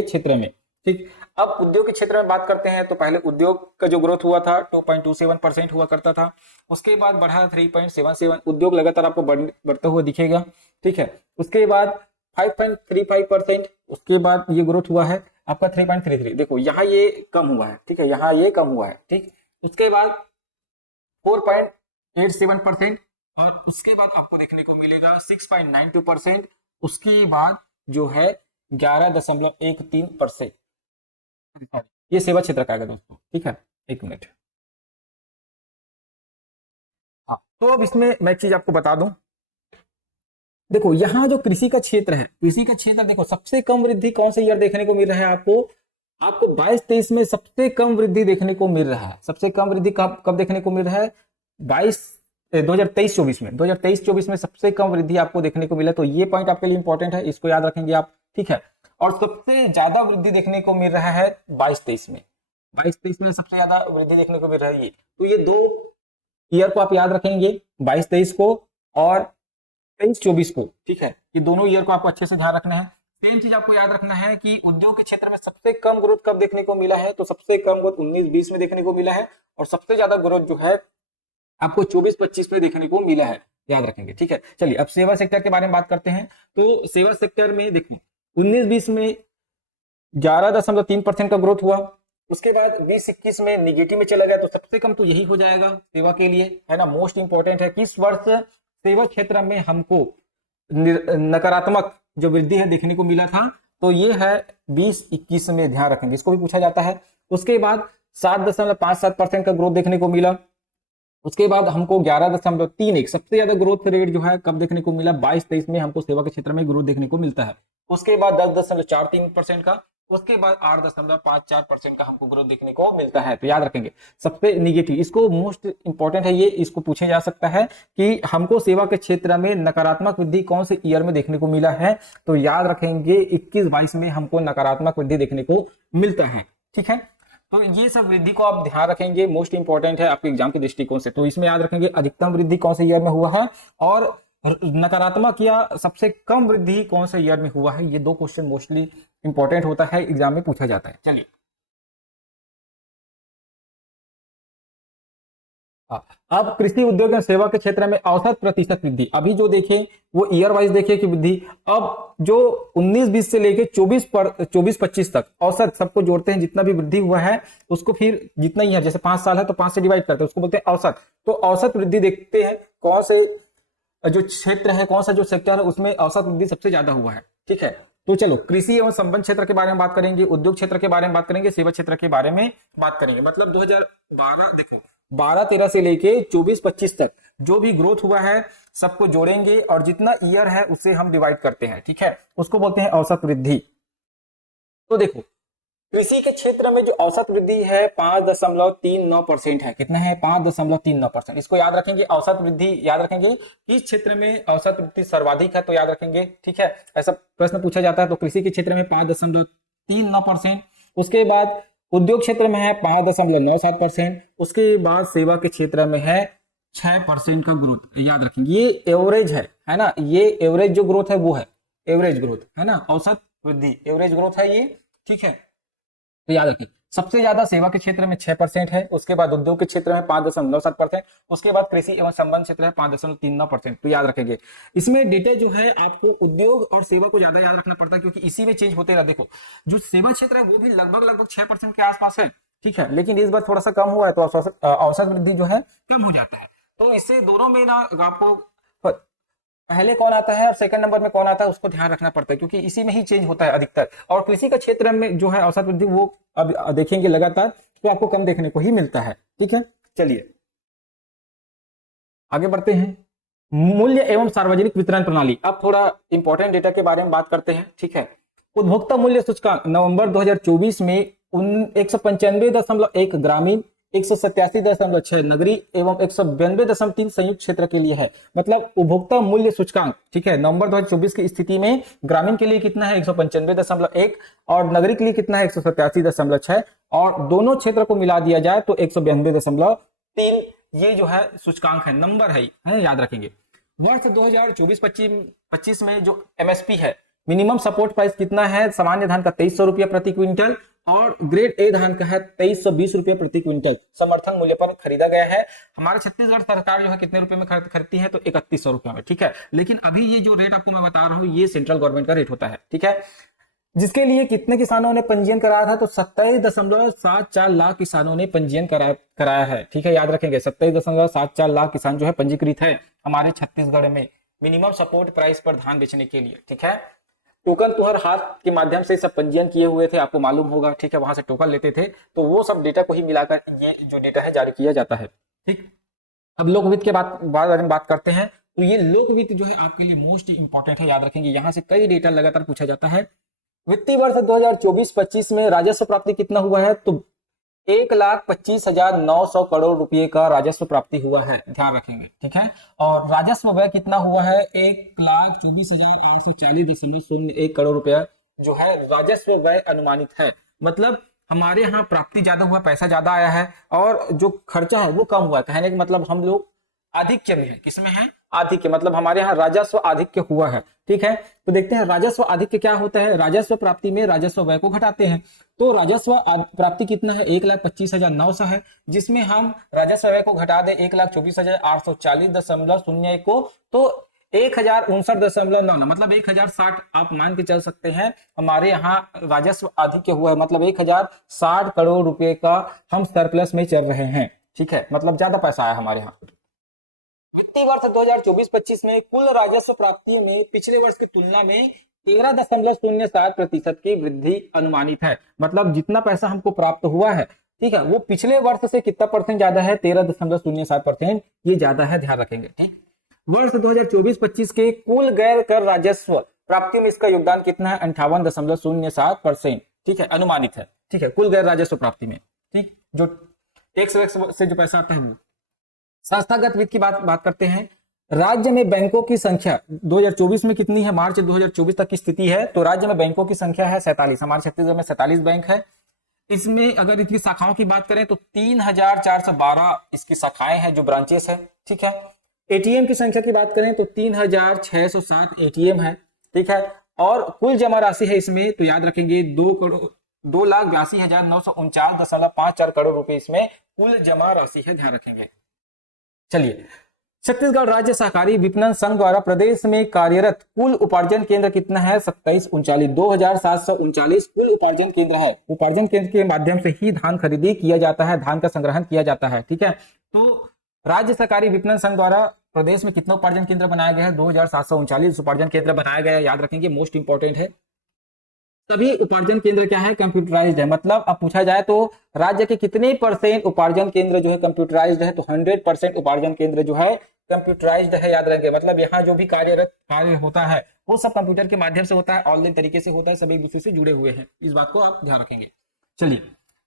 क्षेत्र में। ठीक, अब उद्योग के क्षेत्र में बात करते हैं तो पहले उद्योग का जो ग्रोथ हुआ था 2.27% हुआ करता था। उसके बाद बढ़ा 3.77, उद्योग लगातार आपको बढ़ता हुआ दिखेगा। ठीक है, उसके बाद 5.35%, उसके बाद ये ग्रोथ हुआ है आपका 3.33। देखो यहाँ ये कम हुआ है। ठीक है, यहाँ ये कम हुआ है। ठीक, उसके बाद 4.87%, और उसके बाद आपको देखने को मिलेगा 6.92%। उसके बाद जो है 11.13%। ये सेवा क्षेत्र का आएगा दोस्तों। ठीक है, एक मिनट। हाँ, तो अब इसमें मैं एक चीज आपको बता दूं, देखो यहाँ जो कृषि का क्षेत्र है, कृषि का क्षेत्र देखो सबसे कम वृद्धि कौन से ईयर देखने को मिल रहा है आपको, 22-23 में सबसे कम वृद्धि देखने को मिल रहा है। सबसे कम वृद्धि कब देखने को मिल रहा है 2023-24 में। 2023-24 में सबसे कम वृद्धि आपको देखने को मिला। तो ये पॉइंट आपके लिए इंपॉर्टेंट है, इसको याद रखेंगे आप। ठीक है, और सबसे ज्यादा वृद्धि देखने को मिल रहा है 22-23 में। 22-23 में सबसे ज्यादा वृद्धि देखने को मिल रहा है ये। तो ये दो ईयर को आप याद रखेंगे, 22-23 को और 23-24 को। ठीक है, ये दोनों ईयर को आपको अच्छे से ध्यान रखना है। सेम चीज आपको याद रखना है कि उद्योग के क्षेत्र में सबसे कम ग्रोथ कब देखने को मिला है, तो सबसे कम ग्रोथ 19-20 में देखने को मिला है, और सबसे ज्यादा ग्रोथ जो है आपको 24-25 में देखने को मिला है, याद रखेंगे। ठीक है, चलिए अब सेवा सेक्टर के बारे में बात करते हैं। तो सेवा सेक्टर में देखो 19-20 में 11.3% का ग्रोथ हुआ। उसके बाद 20-21 में निगेटिव में चला गया, तो सबसे कम तो यही हो जाएगा सेवा के लिए, है ना। मोस्ट इंपॉर्टेंट है किस वर्ष सेवा क्षेत्र में हमको नकारात्मक जो वृद्धि है देखने को मिला था, तो ये है 20-21 में, ध्यान रखेंगे, इसको भी पूछा जाता है। उसके बाद 7.57% का ग्रोथ देखने को मिला। उसके बाद हमको 11.31 सबसे ज्यादा ग्रोथ रेट जो है कब देखने को मिला 22-23 में हमको सेवा के क्षेत्र में ग्रोथ देखने को मिलता है। उसके बाद 10.43% का, उसके बाद 8.54% का हमको ग्रोथ देखने को मिलता है। तो याद रखेंगे सबसे निगेटिव, इसको मोस्ट इंपॉर्टेंट है ये, इसको पूछे जा सकता है कि हमको सेवा के क्षेत्र में नकारात्मक वृद्धि कौन से ईयर में देखने को मिला है। तो याद रखेंगे 21-22 में हमको नकारात्मक वृद्धि देखने को मिलता है। ठीक है, तो ये सब वृद्धि को आप ध्यान रखेंगे, मोस्ट इंपॉर्टेंट है आपके एग्जाम के दृष्टिकोण से। तो इसमें याद रखेंगे अधिकतम वृद्धि कौन से ईयर में हुआ है और नकारात्मक या सबसे कम वृद्धि कौन से ईयर में हुआ है। ये दो क्वेश्चन मोस्टली इंपॉर्टेंट होता है, एग्जाम में पूछा जाता है। चलिए अब कृषि उद्योग एवं सेवा के क्षेत्र में औसत प्रतिशत वृद्धि, अभी जो देखें वो ईयर वाइज देखें कि वृद्धि, अब जो 19-20 से लेके 24-25 तक औसत सबको जोड़ते हैं, जितना भी वृद्धि हुआ है उसको फिर जितना ही है, जैसे 5 साल है तो 5 से डिवाइड करते हैं, उसको बोलते हैं औसत। तो औसत वृद्धि देखते हैं कौन से जो क्षेत्र है, कौन सा जो सेक्टर है उसमें औसत वृद्धि सबसे ज्यादा हुआ है। ठीक है, तो चलो कृषि एवं संबंध क्षेत्र के बारे में बात करेंगे, उद्योग क्षेत्र के बारे में बात करेंगे, सेवा क्षेत्र के बारे में बात करेंगे। मतलब 2012 देखो 12-13 से लेके 24-25 तक जो भी ग्रोथ हुआ है सबको जोड़ेंगे और जितना ईयर है उससे हम डिवाइड करते हैं। ठीक है, उसको बोलते हैं औसत वृद्धि। तो देखो कृषि के क्षेत्र में जो औसत वृद्धि है 5.39% है। कितना है? 5.39%। इसको याद रखेंगे, औसत वृद्धि याद रखेंगे किस क्षेत्र में औसत वृद्धि सर्वाधिक है, तो याद रखेंगे। ठीक है, ऐसा प्रश्न पूछा जाता है तो कृषि के क्षेत्र में 5.39%, उसके बाद उद्योग क्षेत्र में है 5.97%, उसके बाद सेवा के क्षेत्र में है 6% का ग्रोथ। याद रखेंगे ये एवरेज है ना, ये एवरेज जो ग्रोथ है वो है एवरेज ग्रोथ, है ना, औसत वृद्धि एवरेज ग्रोथ है ये। ठीक है, तो याद रखिए सबसे ज्यादा सेवा के क्षेत्र में 6% है, उसके बाद उद्योग के क्षेत्र में 5.97%, उसके बाद कृषि एवं संबंध क्षेत्र है 5.39%। तो याद रखेंगे इसमें डेटा जो है आपको उद्योग और सेवा को ज्यादा याद रखना पड़ता है क्योंकि इसी में चेंज होते रहा। देखो जो सेवा क्षेत्र है वो भी लगभग 6% के आसपास है। ठीक है, लेकिन इस बार थोड़ा सा कम हुआ है तो औसत वृद्धि जो है कम हो जाता है। तो इससे दोनों में ना आपको पहले कौन आता है और सेकंड नंबर में कौन आता है उसको ध्यान रखना पड़ता है क्योंकि इसी में ही चेंज होता है अधिकतर। और कृषि का क्षेत्र में जो है औसत वृद्धि वो अब देखेंगे लगातार तो आपको कम देखने को ही मिलता है। ठीक है, चलिए आगे बढ़ते हैं। मूल्य एवं सार्वजनिक वितरण प्रणाली, अब थोड़ा इंपॉर्टेंट डेटा के बारे में बात करते हैं। ठीक है, उपभोक्ता मूल्य सूचकांक नवंबर 2024 में 195.1 ग्रामीण, 187.6 नगरीय एवं 192.3 संयुक्त क्षेत्र के लिए है। मतलब उपभोक्ता मूल्य सूचकांक, ठीक है, नवंबर 2024 की स्थिति में ग्रामीण के लिए कितना है 195.1 और नगरीय के लिए कितना है 187.6 और दोनों क्षेत्र को मिला दिया जाए तो 192.3 ये जो है सूचकांक है, नंबर है याद रखेंगे। वर्ष 2024-25 में जो एमएसपी है, मिनिमम सपोर्ट प्राइस कितना है, सामान्य धान का 2300 रुपया प्रति क्विंटल और ग्रेड ए धान का है 2320 रुपया प्रति क्विंटल समर्थन मूल्य पर खरीदा गया है। हमारे छत्तीसगढ़ सरकार जो है कितने रुपए में खरीदती है तो 3100 रुपया में। ठीक है, लेकिन अभी ये जो रेट आपको मैं बता रहा हूँ ये सेंट्रल गवर्नमेंट का रेट होता है। ठीक है, जिसके लिए कितने किसानों ने पंजीयन कराया था तो 27.74 लाख किसानों ने पंजीयन कराया है। ठीक है, याद रखेंगे 27.74 लाख किसान जो है पंजीकृत है हमारे छत्तीसगढ़ में मिनिमम सपोर्ट प्राइस पर धान बेचने के लिए। ठीक है, टोकन तुहर हाथ के माध्यम से सब पंजीयन किए हुए थे, आपको मालूम होगा। ठीक है, वहां से टोकन लेते थे तो वो सब डेटा को ही मिलाकर ये जो डेटा है जारी किया जाता है। ठीक, अब लोक वित्त के बारे में बात करते हैं। तो ये लोक वित्त जो है आपके लिए मोस्ट इंपॉर्टेंट है, याद रखेंगे यहाँ से कई डेटा लगातार पूछा जाता है। वित्तीय वर्ष 2024-25 में राजस्व प्राप्ति कितना हुआ है तो 1,25,900 करोड़ रुपए का राजस्व प्राप्ति हुआ है, ध्यान रखेंगे। ठीक है, और राजस्व व्यय कितना हुआ है 1,24,840.01 करोड़ रुपया जो है राजस्व व्यय अनुमानित है। मतलब हमारे यहाँ प्राप्ति ज्यादा हुआ, पैसा ज्यादा आया है और जो खर्चा है वो कम हुआ है। कहने का मतलब हम लोग आधिक्य में है, किसमें है आधिक्य, मतलब हमारे यहाँ राजस्व आधिक्य हुआ है। ठीक है, तो देखते हैं राजस्व आधिक्य क्या होता है। राजस्व प्राप्ति में राजस्व व्यय को घटाते हैं तो राजस्व प्राप्ति कितना है 1,25,900 है, जिसमें हम राजस्व व्यय को घटा दें 1,24,840.01 को तो 1,059.9 मतलब 1,060 आप मान के चल सकते हैं हमारे यहाँ राजस्व आधिक्य हुआ है। मतलब 1,060 करोड़ रुपए का हम सरप्लस में चल रहे हैं। ठीक है, मतलब ज्यादा पैसा आया हमारे यहाँ। वित्तीय वर्ष 2024-25 में कुल राजस्व प्राप्ति में पिछले वर्ष की तुलना में 13.07% की वृद्धि अनुमानित है। मतलब जितना पैसा हमको प्राप्त हुआ है, ठीक है, वो पिछले वर्ष से कितना परसेंट ज्यादा है 13.07% ये ज्यादा है, ध्यान रखेंगे। ठीक, वर्ष 2024-25 के कुल गैर कर राजस्व प्राप्ति में इसका योगदान कितना है 58.07%। ठीक है, अनुमानित है, ठीक है, कुल गैर राजस्व प्राप्ति में, ठीक, जो टैक्स वैक्स से जो पैसा आता है। संस्थागत वित्त की बात करते हैं। राज्य में बैंकों की संख्या 2024 में कितनी है, मार्च 2024 तक की स्थिति है, तो राज्य में बैंकों की संख्या है 47। हमारे छत्तीसगढ़ में 47 बैंक है। इसमें अगर इसकी शाखाओं की बात करें तो 3412 इसकी शाखाएं हैं, जो ब्रांचेस है, ठीक है। एटीएम की संख्या की बात करें तो 3607 एटीएम है, ठीक है। और कुल जमा राशि है इसमें, तो याद रखेंगे 2,82,949.54 करोड़ रुपए इसमें कुल जमा राशि है, ध्यान रखेंगे। चलिए, छत्तीसगढ़ राज्य सहकारी विपणन संघ द्वारा प्रदेश में कार्यरत कुल उपार्जन केंद्र कितना है, 2739 कुल उपार्जन केंद्र है। उपार्जन केंद्र के माध्यम से ही धान खरीदी किया जाता है, धान का संग्रहण किया जाता है, ठीक है। तो राज्य सहकारी विपणन संघ द्वारा प्रदेश में कितना उपार्जन केंद्र बनाया गया है, 2739 उपार्जन केंद्र बनाया गया है, याद रखेंगे, मोस्ट इंपॉर्टेंट है। सभी उपार्जन केंद्र क्या है, कंप्यूटराइज्ड है। मतलब अब पूछा जाए तो राज्य के कितने % उपार्जन केंद्र जो है कंप्यूटराइज्ड है, तो 100% उपार्जन केंद्र जो है कंप्यूटराइज्ड है, याद रखेंगे। मतलब यहाँ जो भी कार्य होता है वो सब कंप्यूटर के माध्यम से होता है, ऑनलाइन तरीके से होता है, सब एक दूसरे से जुड़े हुए हैं, इस बात को आप ध्यान रखेंगे। चलिए,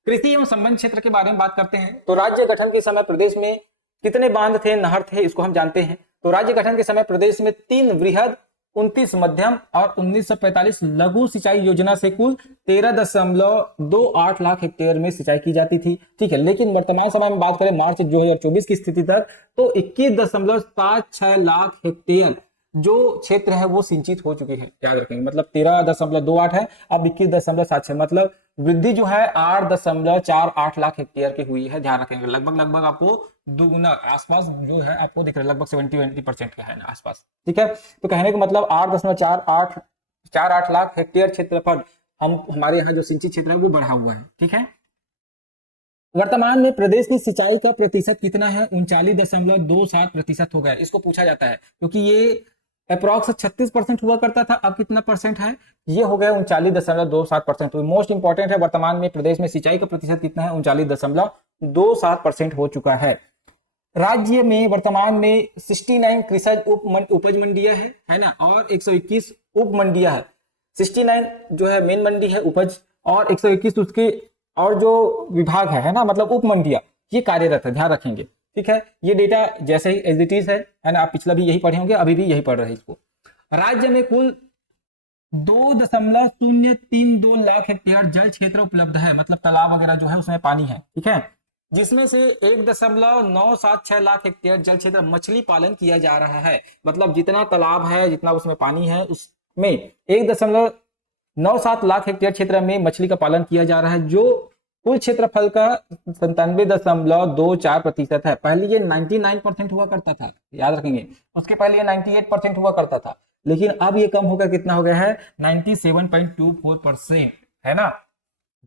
कृषि एवं संबंध क्षेत्र के बारे में बात करते हैं। तो राज्य गठन के समय प्रदेश में कितने बांध थे, नहर थे, इसको हम जानते हैं। तो राज्य गठन के समय प्रदेश में 3 वृहद, 29 मध्यम और 1945 लघु सिंचाई योजना से कुल 13.28 लाख हेक्टेयर में सिंचाई की जाती थी, ठीक है। लेकिन वर्तमान समय में बात करें मार्च 2024 की स्थिति तक, तो 21.76 लाख हेक्टेयर जो क्षेत्र है वो सिंचित हो चुके हैं, याद रखेंगे। मतलब 13.28 है, अब 21.76, मतलब वृद्धि जो है 8.48 लाख हेक्टेयर की हुई है, ध्यान रखेंगे। लगभग आपको दुगुना आसपास जो है आपको दिख रहा है, लगभग 70-80% का है ना आसपास, ठीक है। तो कहने का मतलब 8.48 लाख हेक्टेयर क्षेत्रफल हमारे यहाँ जो सिंचित क्षेत्र है वो बढ़ा हुआ है, ठीक है। वर्तमान में प्रदेश की सिंचाई का प्रतिशत कितना है, 39.27% हो गया। इसको पूछा जाता है क्योंकि ये अप्रॉक्स 36% हुआ करता था, अब कितना परसेंट है, ये हो गया 39.27%। तो मोस्ट इंपॉर्टेंट है, वर्तमान में प्रदेश में सिंचाई का प्रतिशत कितना है, 39.27% हो चुका है। राज्य में वर्तमान में 69 कृषि उपज मंडियां है ना, और 121 उप मंडियां है। 69 जो है मेन मंडी है उपज, और 121 उसके और जो विभाग है ना, मतलब उप मंडियां, ये कार्यरत है, ध्यान रखेंगे, ठीक है। ये डेटा जैसे ही एज इट इज है ना, आप पिछला भी यही पढ़े होंगे, अभी भी यही पढ़ रहे हैं इसको। राज्य में कुल 2.032 लाख हेक्टेयर जल क्षेत्र उपलब्ध है, मतलब तालाब वगैरह जो है उसमें पानी है, ठीक है। जिसमें से 1.976 लाख हेक्टेयर जल क्षेत्र मछली पालन किया जा रहा है। मतलब जितना तालाब है, जितना उसमें पानी है, उसमें 1.97 लाख हेक्टेयर क्षेत्र में मछली का पालन किया जा रहा है, जो कुल क्षेत्रफल का 97.24% है। पहले ये 99% हुआ करता था, याद रखेंगे। उसके पहले ये 98% हुआ करता था, लेकिन अब ये कम होकर कितना हो गया है, 97.24%, है ना,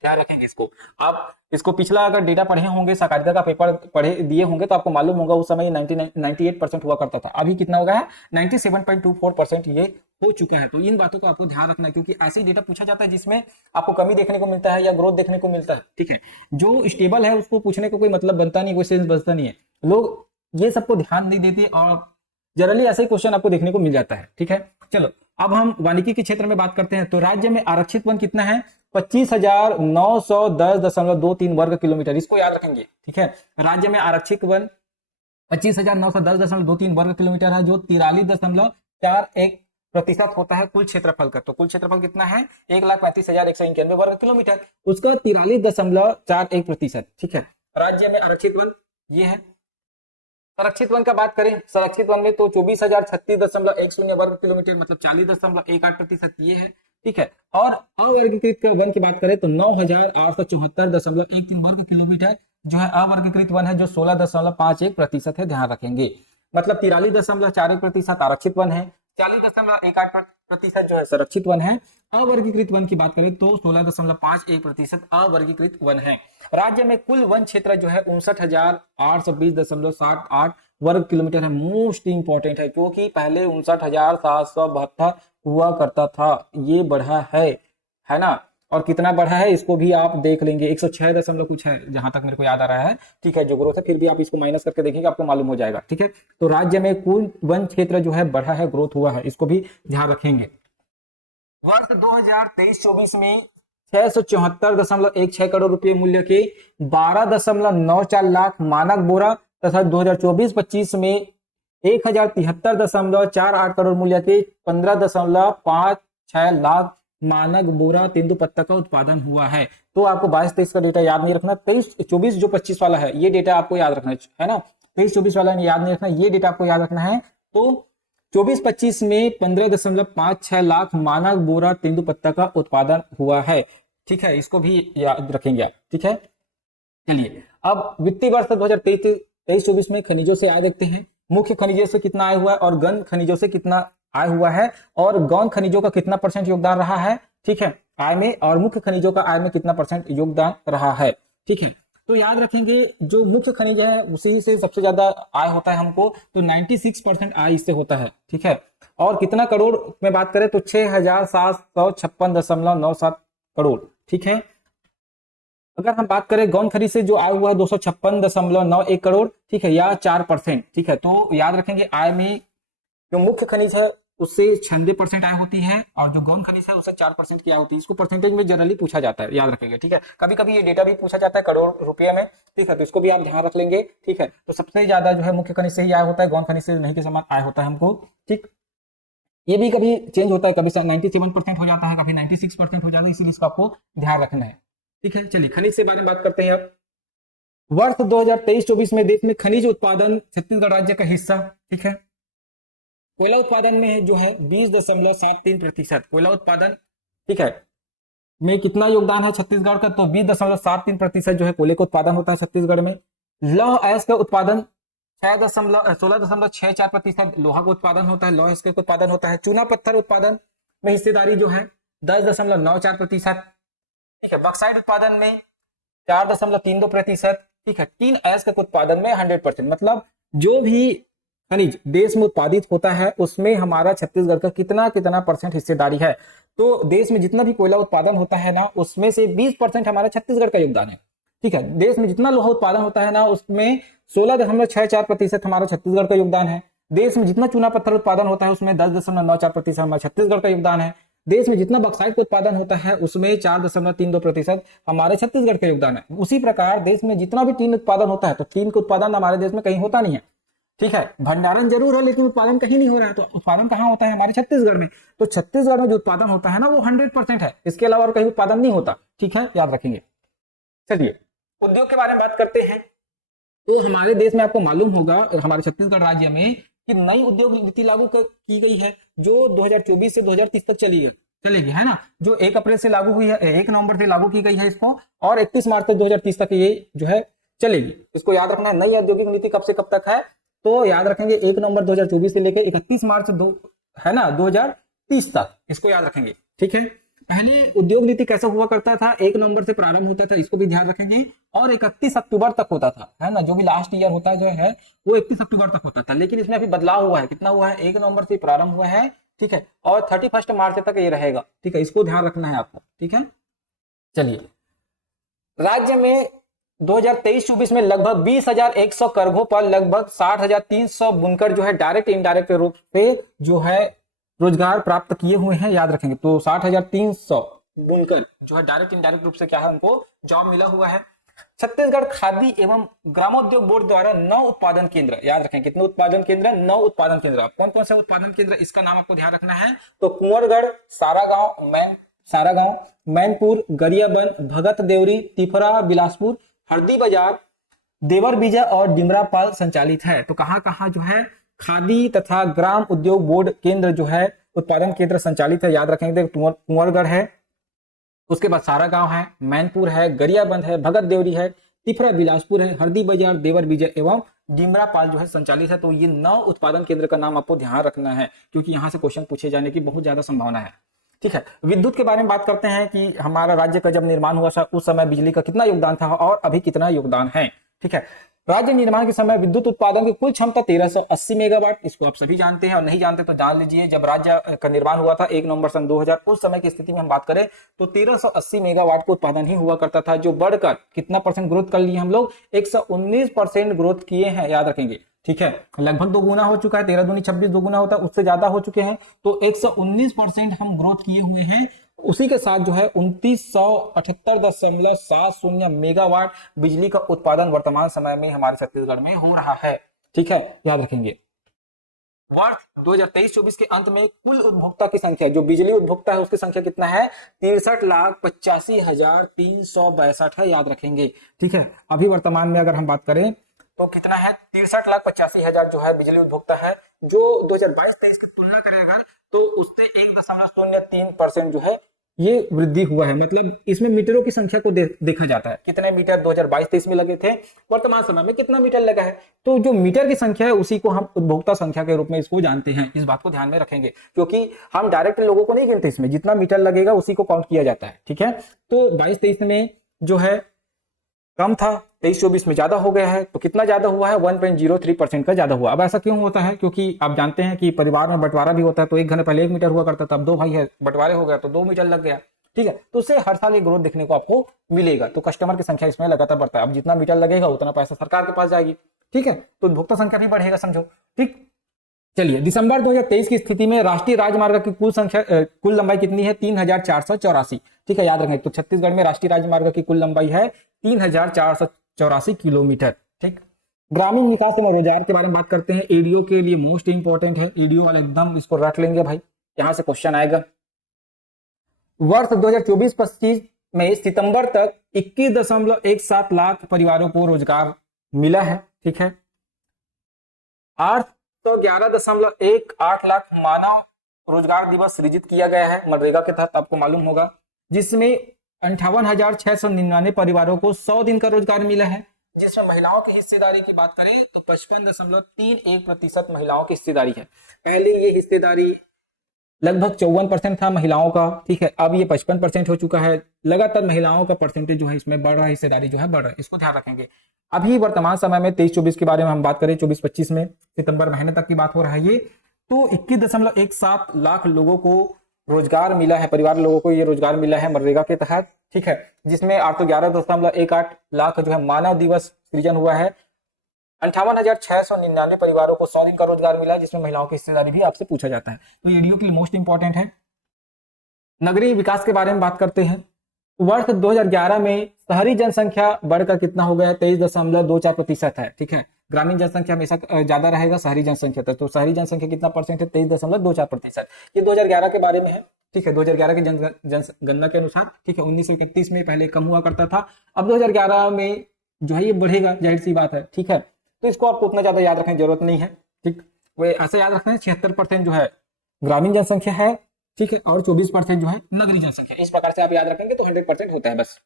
ध्यान रखेंगे इसको। आप इसको पिछला अगर डेटा पढ़े होंगे, सहकारिता का पेपर पढ़े दिए होंगे, तो आपको मालूम होगा उस समय 98% हुआ करता था, अभी कितना हो गया है, 97.24% ये हो चुका है। तो इन बातों को आपको ध्यान रखना है, क्योंकि ऐसे डेटा पूछा जाता है जिसमें आपको कमी देखने को मिलता है या ग्रोथ देखने को मिलता है, ठीक है। जो स्टेबल है उसको पूछने को कोई मतलब बनता नहीं, कोई सेंस बचता नहीं है, लोग ये सबको ध्यान नहीं देते, और जनरली ऐसे ही क्वेश्चन आपको देखने को मिल जाता है, ठीक है। चलो, अब हम वानिकी के क्षेत्र में बात करते हैं। तो राज्य में आरक्षित वन कितना है, 25,910.23 वर्ग किलोमीटर, इसको याद रखेंगे, ठीक है। राज्य में आरक्षित वन 25,910.23 वर्ग किलोमीटर है, जो 43.41% होता है कुल क्षेत्रफल का। तो कुल क्षेत्रफल कितना है, 1,35,191 वर्ग किलोमीटर, उसका 43.41%, ठीक है। राज्य में आरक्षित वन ये है। संरक्षित वन का बात करें, संरक्षित वन में तो 24,036.10 वर्ग किलोमीटर, मतलब 40.18% ये है, ठीक है। और अवर्गीकृत वन की बात करें तो 9,874.13 वर्ग किलोमीटर जो है अवर्गीकृत वन है, जो 16.51% है, ध्यान रखेंगे। मतलब 43.41% आरक्षित वन है, 40.18% जो है संरक्षित वन है। अवर्गीकृत वन की बात करें तो 16.51% अवर्गीकृत वन है। राज्य में कुल वन क्षेत्र जो है 59,820.78 वर्ग किलोमीटर है। मोस्ट इंपॉर्टेंट है, क्योंकि पहले 59,772 हुआ करता था, ये बढ़ा है ना। और कितना बढ़ा है इसको भी आप देख लेंगे, 106 कुछ है जहां तक मेरे को याद आ रहा है, ठीक है। जो ग्रोथ है फिर भी आप इसको माइनस करके देखेंगे, आपको मालूम हो जाएगा, ठीक है। तो राज्य में कुल वन क्षेत्र जो है बढ़ा है, ग्रोथ हुआ है, इसको भी ध्यान रखेंगे। वर्ष 2023-24 में 674.16 करोड़ रुपए मूल्य के 12.94 लाख मानक बोरा तथा 2024-25 में 1073.48 करोड़ मूल्य के 15.56 लाख मानक बोरा तेंदुपत्ता का उत्पादन हुआ है। तो आपको 22-23 का डेटा याद नहीं रखना, 23-24 जो 25 वाला है ये डेटा आपको याद रखना है ना, 23-24 वाला याद नहीं रखना, ये डेटा आपको याद रखना है। तो 24-25 में 15.56 लाख मानक बोरा तेंदुपत्ता का उत्पादन हुआ है। ठीक है, इसको भी याद रखेंगे आप। ठीक है, चलिए अब वित्तीय वर्ष 2023-24 में खनिजों से आय देखते हैं। मुख्य खनिजों से कितना आय हुआ है और गन खनिजों से कितना आय हुआ है और गौण खनिजों का कितना % योगदान रहा है। ठीक है, आय में, और मुख्य खनिजों का आय में कितना % योगदान रहा है। ठीक है, तो याद रखेंगे जो मुख्य खनिज है उसी से सबसे ज्यादा आय होता है हमको, तो 96% आय इससे होता है। ठीक है, और कितना करोड़ में बात करें तो 6756.97 करोड़। ठीक है, अगर हम बात करें गौण खनिज से जो आय हुआ है 256.91 करोड़। ठीक है, या 4%। ठीक है, तो याद रखेंगे आय में जो मुख्य खनिज है उससे 96% आय होती है और जो गौण खनिज है उससे 4% की आय होती है। इसको परसेंटेज में जनरली पूछा जाता है, याद रखेंगे। ठीक है, कभी कभी ये डेटा भी पूछा जाता है करोड़ रुपये में। ठीक है, तो इसको भी आप ध्यान रख लेंगे। ठीक है, तो सबसे ज्यादा जो है मुख्य खनिज से ही आय होता है, गौण खनिज से नहीं के समान आय होता है हमको। ठीक, ये भी कभी चेंज होता है, कभी 97% हो जाता है, कभी 96% हो जाता है, इसीलिए इसको आपको ध्यान रखना है। ठीक है, चलिए खनिज से बारे में बात करते हैं अब। वर्ष 2023-24 में देश में खनिज उत्पादन छत्तीसगढ़ राज्य का हिस्सा। ठीक है, कोयला उत्पादन में जो है 20.73%। कोयला उत्पादन, ठीक है, में कितना योगदान है छत्तीसगढ़ का, तो 20.73% जो है कोयले का उत्पादन होता है छत्तीसगढ़ में। लौह अयस्क का उत्पादन 16.64% लोहा का उत्पादन होता है, लौह अयस्क का उत्पादन होता है। चूना पत्थर उत्पादन में हिस्सेदारी जो है 10.94%। ठीक है, बक्साइट उत्पादन में 4.32%। ठीक है, टीन अयस्क के उत्पादन में 100%। मतलब जो भी खनिज देश में उत्पादित होता है उसमें हमारा छत्तीसगढ़ का कितना कितना % हिस्सेदारी है। तो देश में जितना भी कोयला उत्पादन होता है ना उसमें से 20% हमारा छत्तीसगढ़ का योगदान है। ठीक है, देश में जितना लोहा उत्पादन होता है ना उसमें 16.64% हमारा छत्तीसगढ़ का योगदान है। देश में जितना चूना पत्थर उत्पादन होता है उसमें 10.94% हमारा छत्तीसगढ़ का योगदान है। देश में जितना बक्साइट का उत्पादन होता है उसमें 4.32% हमारे छत्तीसगढ़ का योगदान है। उसी प्रकार देश में जितना भी टीन उत्पादन होता है, तो टीन का उत्पादन हमारे देश में कहीं होता नहीं है। ठीक है, भंडारण जरूर है लेकिन उत्पादन कहीं नहीं हो रहा है। तो उत्पादन कहाँ होता है, हमारे छत्तीसगढ़ में। तो छत्तीसगढ़ में जो उत्पादन होता है ना वो 100% है, इसके अलावा और कहीं उत्पादन नहीं होता। ठीक है, याद रखेंगे। चलिए उद्योग के बारे में बात करते हैं। तो हमारे देश में आपको मालूम होगा हमारे छत्तीसगढ़ राज्य में कि नई उद्योग नीति लागू की गई है जो 2024 से 2030 तक चलेगी, है ना, जो 1 अप्रैल से लागू हुई है, 1 नवंबर से लागू की गई है इसको, और 31 मार्च तक 2030 तक ये जो है चलेगी। इसको याद रखना है। नई औद्योगिक नीति कब से कब तक है, तो याद रखेंगे 1 नवंबर 2024 से लेकर 31 मार्च 2030 तक, इसको याद रखेंगे। ठीक है, पहले उद्योग नीति कैसा हुआ करता था, 1 नवंबर से प्रारंभ होता था, इसको भी ध्यान रखेंगे, और 31 अक्टूबर तक होता था, है ना, जो भी लास्ट ईयर होता है जो है वो 31 अक्टूबर तक होता था। लेकिन इसमें अभी बदलाव हुआ है, कितना हुआ है, 1 नवंबर से प्रारंभ हुआ है। ठीक है, और 31 मार्च तक ये रहेगा। ठीक है, इसको ध्यान रखना है आपको। ठीक है, चलिए राज्य में 2023-24 में लगभग 20,100 करघों पर लगभग 60,300 बुनकर जो है डायरेक्ट इनडायरेक्ट रूप से जो है रोजगार प्राप्त किए हुए हैं, याद रखेंगे। तो 60,300 बुनकर जो है डायरेक्ट इनडायरेक्ट रूप से क्या है उनको जॉब मिला हुआ है। छत्तीसगढ़ खादी एवं ग्रामोद्योग बोर्ड द्वारा 9 उत्पादन केंद्र, याद रखें कितने उत्पादन केंद्र, 9 उत्पादन केंद्र। कौन कौन से उत्पादन केंद्र, इसका नाम आपको ध्यान रखना है। तो कुंवरगढ़, सारागांव, मैनपुर, गरियाबंद, भगत देवरी, तिफरा, बिलासपुर, हरदी बाजार, देवर बीजा और डिमरापाल संचालित है। तो कहां कहां जो है खादी तथा ग्राम उद्योग बोर्ड केंद्र जो है उत्पादन केंद्र संचालित है, याद रखेंगे। कुंवरगढ़ है, उसके बाद सारागांव है, मैनपुर है, गरियाबंद है, भगत देवरी है, तिफरा बिलासपुर है, हरदी बाजार, देवर विजय एवं डिमरापाल जो है संचालित है। तो ये 9 उत्पादन केंद्र का नाम आपको ध्यान रखना है क्योंकि यहां से क्वेश्चन पूछे जाने की बहुत ज्यादा संभावना है। ठीक है, विद्युत के बारे में बात करते हैं कि हमारा राज्य का जब निर्माण हुआ था उस समय बिजली का कितना योगदान था और अभी कितना योगदान है। ठीक है, राज्य निर्माण के समय विद्युत उत्पादन की कुल क्षमता 1380 मेगावाट, इसको आप सभी जानते हैं, और नहीं जानते तो जान लीजिए। जब राज्य का निर्माण हुआ था 1 नवंबर सन 2000, उस समय की स्थिति में हम बात करें तो 1380 मेगावाट का उत्पादन ही हुआ करता था, जो बढ़कर कितना % ग्रोथ कर लिए हम लोग, 119% ग्रोथ किए हैं, याद रखेंगे। ठीक है, लगभग दोगुना हो चुका है, 13 दूनी 26 दोगुना होता है, उससे ज्यादा हो चुके हैं। तो 119% हम ग्रोथ किए हुए हैं। उसी के साथ जो है 2978.70 मेगावाट बिजली का उत्पादन वर्तमान समय में हमारे छत्तीसगढ़ में हो रहा है। ठीक है, याद रखेंगे। वर्ष 2023-24 के अंत में कुल उपभोक्ता की संख्या, जो बिजली उपभोक्ता है उसकी संख्या कितना है, 63,85,362 है, याद रखेंगे। ठीक है, अभी वर्तमान में अगर हम बात करें तो कितना है, 63,85,000 जो है बिजली उपभोक्ता है, जो 2022-23 की तुलना करें अगर तो उससे 1.03% जो है ये वृद्धि हुआ है। मतलब इसमें मीटरों की संख्या को देखा जाता है, कितने मीटर 2022-23 में लगे थे, वर्तमान समय में कितना मीटर लगा है। तो जो मीटर की संख्या है उसी को हम उपभोक्ता संख्या के रूप में इसको जानते हैं। इस बात को ध्यान में रखेंगे, क्योंकि हम डायरेक्ट लोगों को नहीं गिनते, इसमें जितना मीटर लगेगा उसी को काउंट किया जाता है। ठीक है, तो 22-23 में जो है कम था, 23-24 में ज्यादा हो गया है। तो कितना ज्यादा हुआ है, 1.03% का ज्यादा हुआ। अब ऐसा क्यों होता है, क्योंकि आप जानते हैं कि परिवार में बंटवारा भी होता है। तो एक घर में पहले 1 मीटर हुआ करता था, अब 2 भाई है, बंटवारे हो गया तो 2 मीटर लग गया। ठीक है, तो उससे हर साल ये ग्रोथ देखने को आपको मिलेगा। तो कस्टमर की संख्या इसमें लगातार बढ़ता है। अब जितना मीटर लगेगा उतना पैसा सरकार के पास जाएगी। ठीक है, तो उपभोक्ता संख्या भी बढ़ेगा, समझो। ठीक, चलिए, दिसंबर 2023 की स्थिति में राष्ट्रीय राजमार्ग की कुल लंबाई कितनी है, 3,484। ठीक है, याद रखें। तो छत्तीसगढ़ में राष्ट्रीय राजमार्ग की कुल लंबाई है 3,484 किलोमीटर। ठीक, ग्रामीण विकास एवं रोजगार के बारे में बात करते हैं। ईडीओ के लिए मोस्ट इंपॉर्टेंट है, ईडीओ वाला एकदम इसको रट लेंगे भाई, यहां से क्वेश्चन आएगा। वर्ष 2024-25 में सितंबर तक 21.17 लाख परिवारों को रोजगार मिला है। ठीक है, 811.18 लाख मानव रोजगार दिवस सृजित किया गया है मनरेगा के तहत, आपको मालूम होगा, जिसमें 58,699 परिवारों को 100 दिन का रोजगार मिला है। जिसमें महिलाओं की हिस्सेदारी की बात करें तो 55.31% महिलाओं की हिस्सेदारी है। पहले ये हिस्सेदारी लगभग 54% था महिलाओं का। ठीक है, अब ये 55% हो चुका है। लगातार महिलाओं का परसेंटेज जो है इसमें बढ़ रहा है, हिस्सेदारी जो है बढ़ रहा है, इसको ध्यान रखेंगे। अभी वर्तमान समय में 23-24 के बारे में हम बात करें, 24-25 में सितंबर महीने तक की बात हो रहा है ये, तो 21.17 लाख लोगों को रोजगार मिला है, परिवार लोगों को ये रोजगार मिला है मनरेगा के तहत। ठीक है, जिसमें 811.18 लाख जो है मानव दिवस सृजन हुआ है। 58,699 परिवारों को 100 दिन का रोजगार मिला है, जिसमें महिलाओं की हिस्सेदारी भी आपसे पूछा जाता है। तो ईडीओ के लिए मोस्ट इंपॉर्टेंट है। नगरीय विकास के बारे में बात करते हैं। वर्ष 2011 में शहरी जनसंख्या बढ़कर कितना हो गया, 23.24% है। ठीक है, ग्रामीण जनसंख्या हमेशा ज्यादा रहेगा शहरी जनसंख्या तक। तो शहरी जनसंख्या कितना परसेंट है, 23.24%। ये 2011 के बारे में है। ठीक है, 2011 की जनगणना के अनुसार। ठीक है, 1931 में पहले कम हुआ करता था, अब 2011 में जो है ये बढ़ेगा, जाहिर सी बात है। ठीक है, तो इसको आपको उतना ज्यादा याद रखने की जरूरत नहीं है। ठीक, वो ऐसे याद रखना है, 76% जो है ग्रामीण जनसंख्या है। ठीक है, और 24% जो है नगरीय जनसंख्या। इस प्रकार से आप याद रखेंगे तो 100% होता है बस।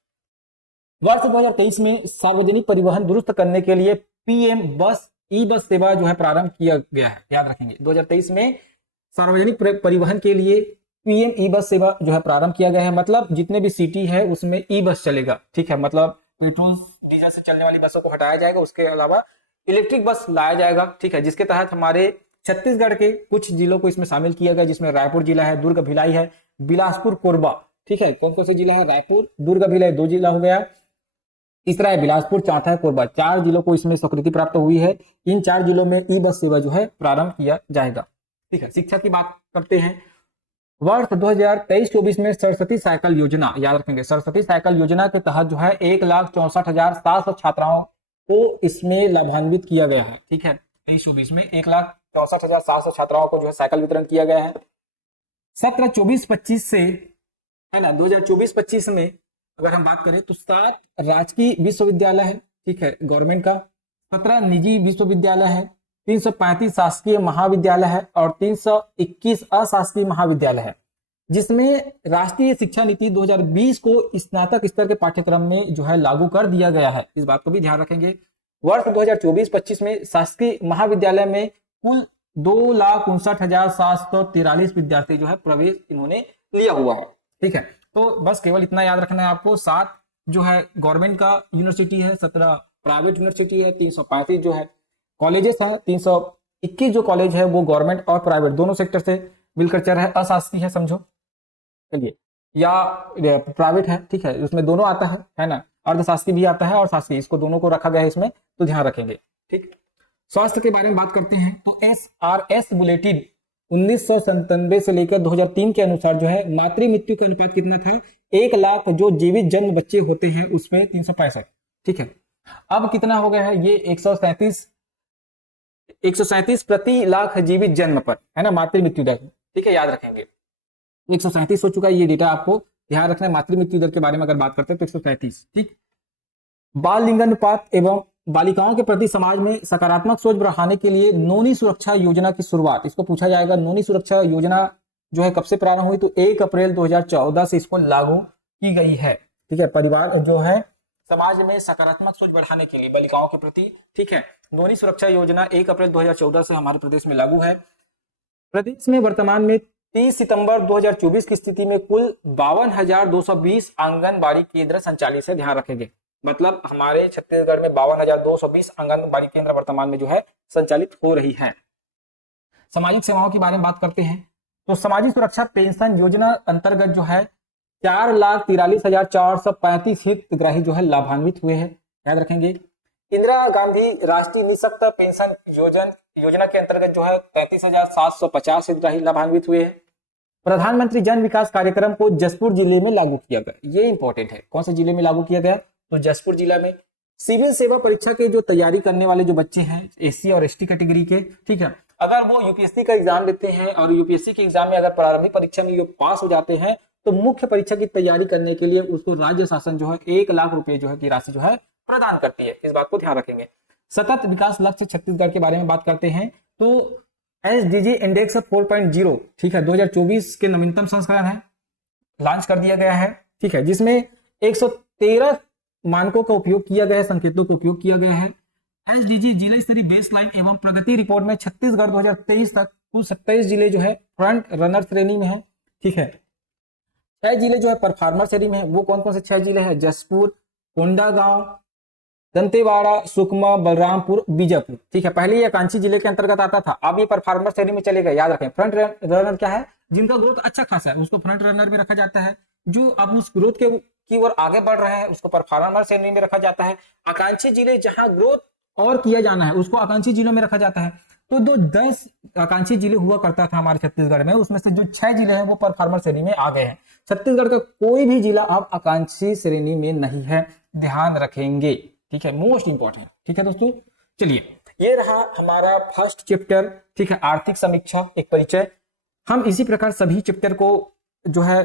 वर्ष 2023 में सार्वजनिक परिवहन दुरुस्त करने के लिए पीएम बस ई बस सेवा जो है प्रारंभ किया गया है, याद रखेंगे। 2023 में सार्वजनिक परिवहन के लिए पीएम ई बस सेवा जो है प्रारंभ किया गया है। मतलब जितने भी सिटी है उसमें ई बस चलेगा। ठीक है, मतलब पेट्रोल डीजल से चलने वाली बसों को हटाया जाएगा, उसके अलावा इलेक्ट्रिक बस लाया जाएगा। ठीक है, जिसके तहत हमारे छत्तीसगढ़ के कुछ जिलों को इसमें शामिल किया गया, जिसमें रायपुर जिला है, दुर्ग भिलाई है, बिलासपुर कोरबा। ठीक है, कौन कौन से जिला है, रायपुर, दुर्ग भिलाई 2 जिला हो गया, तीसरा है बिलासपुर, चौथा है कोरबा। 4 जिलों को इसमें स्वीकृति प्राप्त हुई है। इन 4 जिलों में ई बस सेवा जो है प्रारंभ किया जाएगा। ठीक है, शिक्षा की बात करते हैं। वर्ष 2023-24 में सरस्वती साइकिल योजना, याद रखेंगे, सरस्वती साइकिल योजना के तहत जो है 1,64,700 छात्राओं को इसमें लाभान्वित किया गया है। ठीक है, 23-24 में 1,64,700 छात्राओं को जो है साइकिल वितरण किया गया है। सत्र 24-25 से है ना, 2024-25 में अगर हम बात करें तो 7 राजकीय विश्वविद्यालय है। ठीक है, गवर्नमेंट का, 17 निजी विश्वविद्यालय है, 335 शासकीय महाविद्यालय है और 321 अशासकीय महाविद्यालय है, जिसमें राष्ट्रीय शिक्षा नीति 2020 को स्नातक स्तर के पाठ्यक्रम में जो है लागू कर दिया गया है। इस बात को भी ध्यान रखेंगे। वर्ष 2024-25 में शासकीय महाविद्यालय में कुल 2,59,743 विद्यार्थी जो है प्रवेश इन्होंने लिया हुआ है। ठीक है, तो बस केवल इतना याद रखना है आपको। 7 जो है गवर्नमेंट का यूनिवर्सिटी है, 17 प्राइवेट यूनिवर्सिटी है, 335 जो है कॉलेजेस है, 321 जो कॉलेज है वो गवर्नमेंट और प्राइवेट दोनों सेक्टर से मिलकर चल रहा है, अशासकीय है समझो, चलिए, या प्राइवेट है। ठीक है, उसमें दोनों आता है ना, अर्धशासकीय भी आता है और शासकीय, इसको दोनों को रखा गया है इसमें, तो ध्यान रखेंगे। ठीक, स्वास्थ्य के बारे में बात करते हैं तो SRS बुलेटिन 1997 से लेकर 2003 के अनुसार जो है मातृ मृत्यु का अनुपात कितना था, 1 लाख जो जीवित जन्म बच्चे होते हैं उसमें 365। ठीक है, अब कितना हो गया है ये 137 प्रति लाख जीवित जन्म पर, है ना, मातृ मृत्यु दर। ठीक है, याद रखेंगे 137 हो चुका है, ये डेटा आपको ध्यान रखना है। मातृ मृत्यु दर के बारे में अगर बात करते हैं तो 137। ठीक, बाल लिंगानुपात एवं बालिकाओं के प्रति समाज में सकारात्मक सोच बढ़ाने के लिए नोनी सुरक्षा योजना की शुरुआत, इसको पूछा जाएगा। नोनी सुरक्षा योजना जो है कब से प्रारंभ हुई, तो 1 अप्रैल 2014 से इसको लागू की गई है। ठीक है, परिवार जो है समाज में सकारात्मक सोच बढ़ाने के लिए बालिकाओं के प्रति, ठीक है, नोनी सुरक्षा योजना 1 अप्रैल 2014 से हमारे प्रदेश में लागू है। प्रदेश में वर्तमान में 30 सितंबर 2024 की स्थिति में कुल 52,220 आंगनबाड़ी केंद्र संचालित है। ध्यान रखेंगे, मतलब हमारे छत्तीसगढ़ में 52,220 आंगनबाड़ी केंद्र वर्तमान में जो है संचालित हो रही है। सामाजिक सेवाओं के बारे में बात करते हैं तो सामाजिक सुरक्षा पेंशन योजना अंतर्गत जो है 4,43,435 हितग्राही जो है लाभान्वित हुए हैं। याद रखेंगे, इंदिरा गांधी राष्ट्रीय निःशक्त पेंशन योजना के अंतर्गत जो है 33,750 हितग्राही लाभान्वित हुए हैं। प्रधानमंत्री जन विकास कार्यक्रम को जसपुर जिले में लागू किया गया, ये इंपॉर्टेंट है। कौन से जिले में लागू किया गया, तो जसपुर जिला में। सिविल सेवा परीक्षा के जो तैयारी करने वाले जो बच्चे हैं SC और ST कैटेगरी के, ठीक है, अगर वो UPSC का एग्जाम देते हैं और UPSC के एग्जाम में अगर प्रारंभिक परीक्षा में ये पास हो जाते हैं तो मुख्य परीक्षा की तैयारी करने के लिए उसको राज्य शासन जो है 1 लाख रुपए जो है की राशि जो है प्रदान करती है। इस बात को ध्यान रखेंगे। सतत विकास लक्ष्य छत्तीसगढ़ के बारे में बात करते हैं तो SDG इंडेक्स 4.0, ठीक है, 2024 के नवीनतम संस्करण है, लॉन्च कर दिया गया है। ठीक है, जिसमें 113 मानकों का उपयोग किया गया है, संकेतों का उपयोग किया गया है। SDG जिला स्तरीय बेसलाइन एवं प्रगति रिपोर्ट में छत्तीसगढ़ 2023 तक कुल 27 जिले जो है फ्रंट रनर श्रेणी में है। ठीक है, 6 जिले जो है परफॉर्मर श्रेणी में है। वो कौन कौन से 6 जिले हैं, जसपुर, कोंडागांव, दंतेवाड़ा, सुकमा, बलरामपुर, बीजापुर। ठीक है, पहले ये आकांक्षी जिले के अंतर्गत आता था, अब ये परफॉर्मर श्रेणी में चलेगा। याद रखें, फ्रंट रनर क्या है, जिनका ग्रोथ अच्छा खासा है उसको फ्रंट रनर में रखा जाता है। जो अब उस ग्रोथ के की ओर आगे बढ़ रहे हैं उसको परफॉर्मर श्रेणी में रखा जाता है। आकांक्षी जिले जहां ग्रोथ और किया जाना है उसको आकांक्षी जिलों में रखा जाता है। तो जो 10 आकांक्षी जिले हुआ करता था हमारे छत्तीसगढ़ में, उसमें से जो 6 जिले हैं वो परफॉर्मर श्रेणी में आ गए हैं। छत्तीसगढ़ का कोई भी जिला अब आकांक्षी श्रेणी में नहीं है, ध्यान रखेंगे। ठीक है, मोस्ट इंपॉर्टेंट। ठीक है दोस्तों, चलिए ये रहा हमारा फर्स्ट चैप्टर। ठीक है, आर्थिक समीक्षा, एक परिचय। हम इसी प्रकार सभी चैप्टर को जो है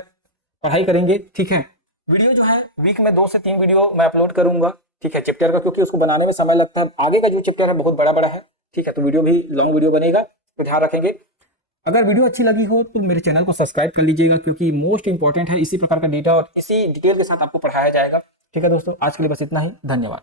पढ़ाई करेंगे। ठीक है, वीडियो जो है वीक में 2 से 3 वीडियो मैं अपलोड करूंगा। ठीक है, चैप्टर का, क्योंकि उसको बनाने में समय लगता है। आगे का जो चैप्टर है बहुत बड़ा है। ठीक है, तो वीडियो भी लॉन्ग वीडियो बनेगा, तो ध्यान रखेंगे। अगर वीडियो अच्छी लगी हो तो मेरे चैनल को सब्सक्राइब कर लीजिएगा, क्योंकि मोस्ट इंपॉर्टेंट है, इसी प्रकार का डेटा और इसी डिटेल के साथ आपको पढ़ाया जाएगा। ठीक है दोस्तों, आज के लिए बस इतना ही, धन्यवाद।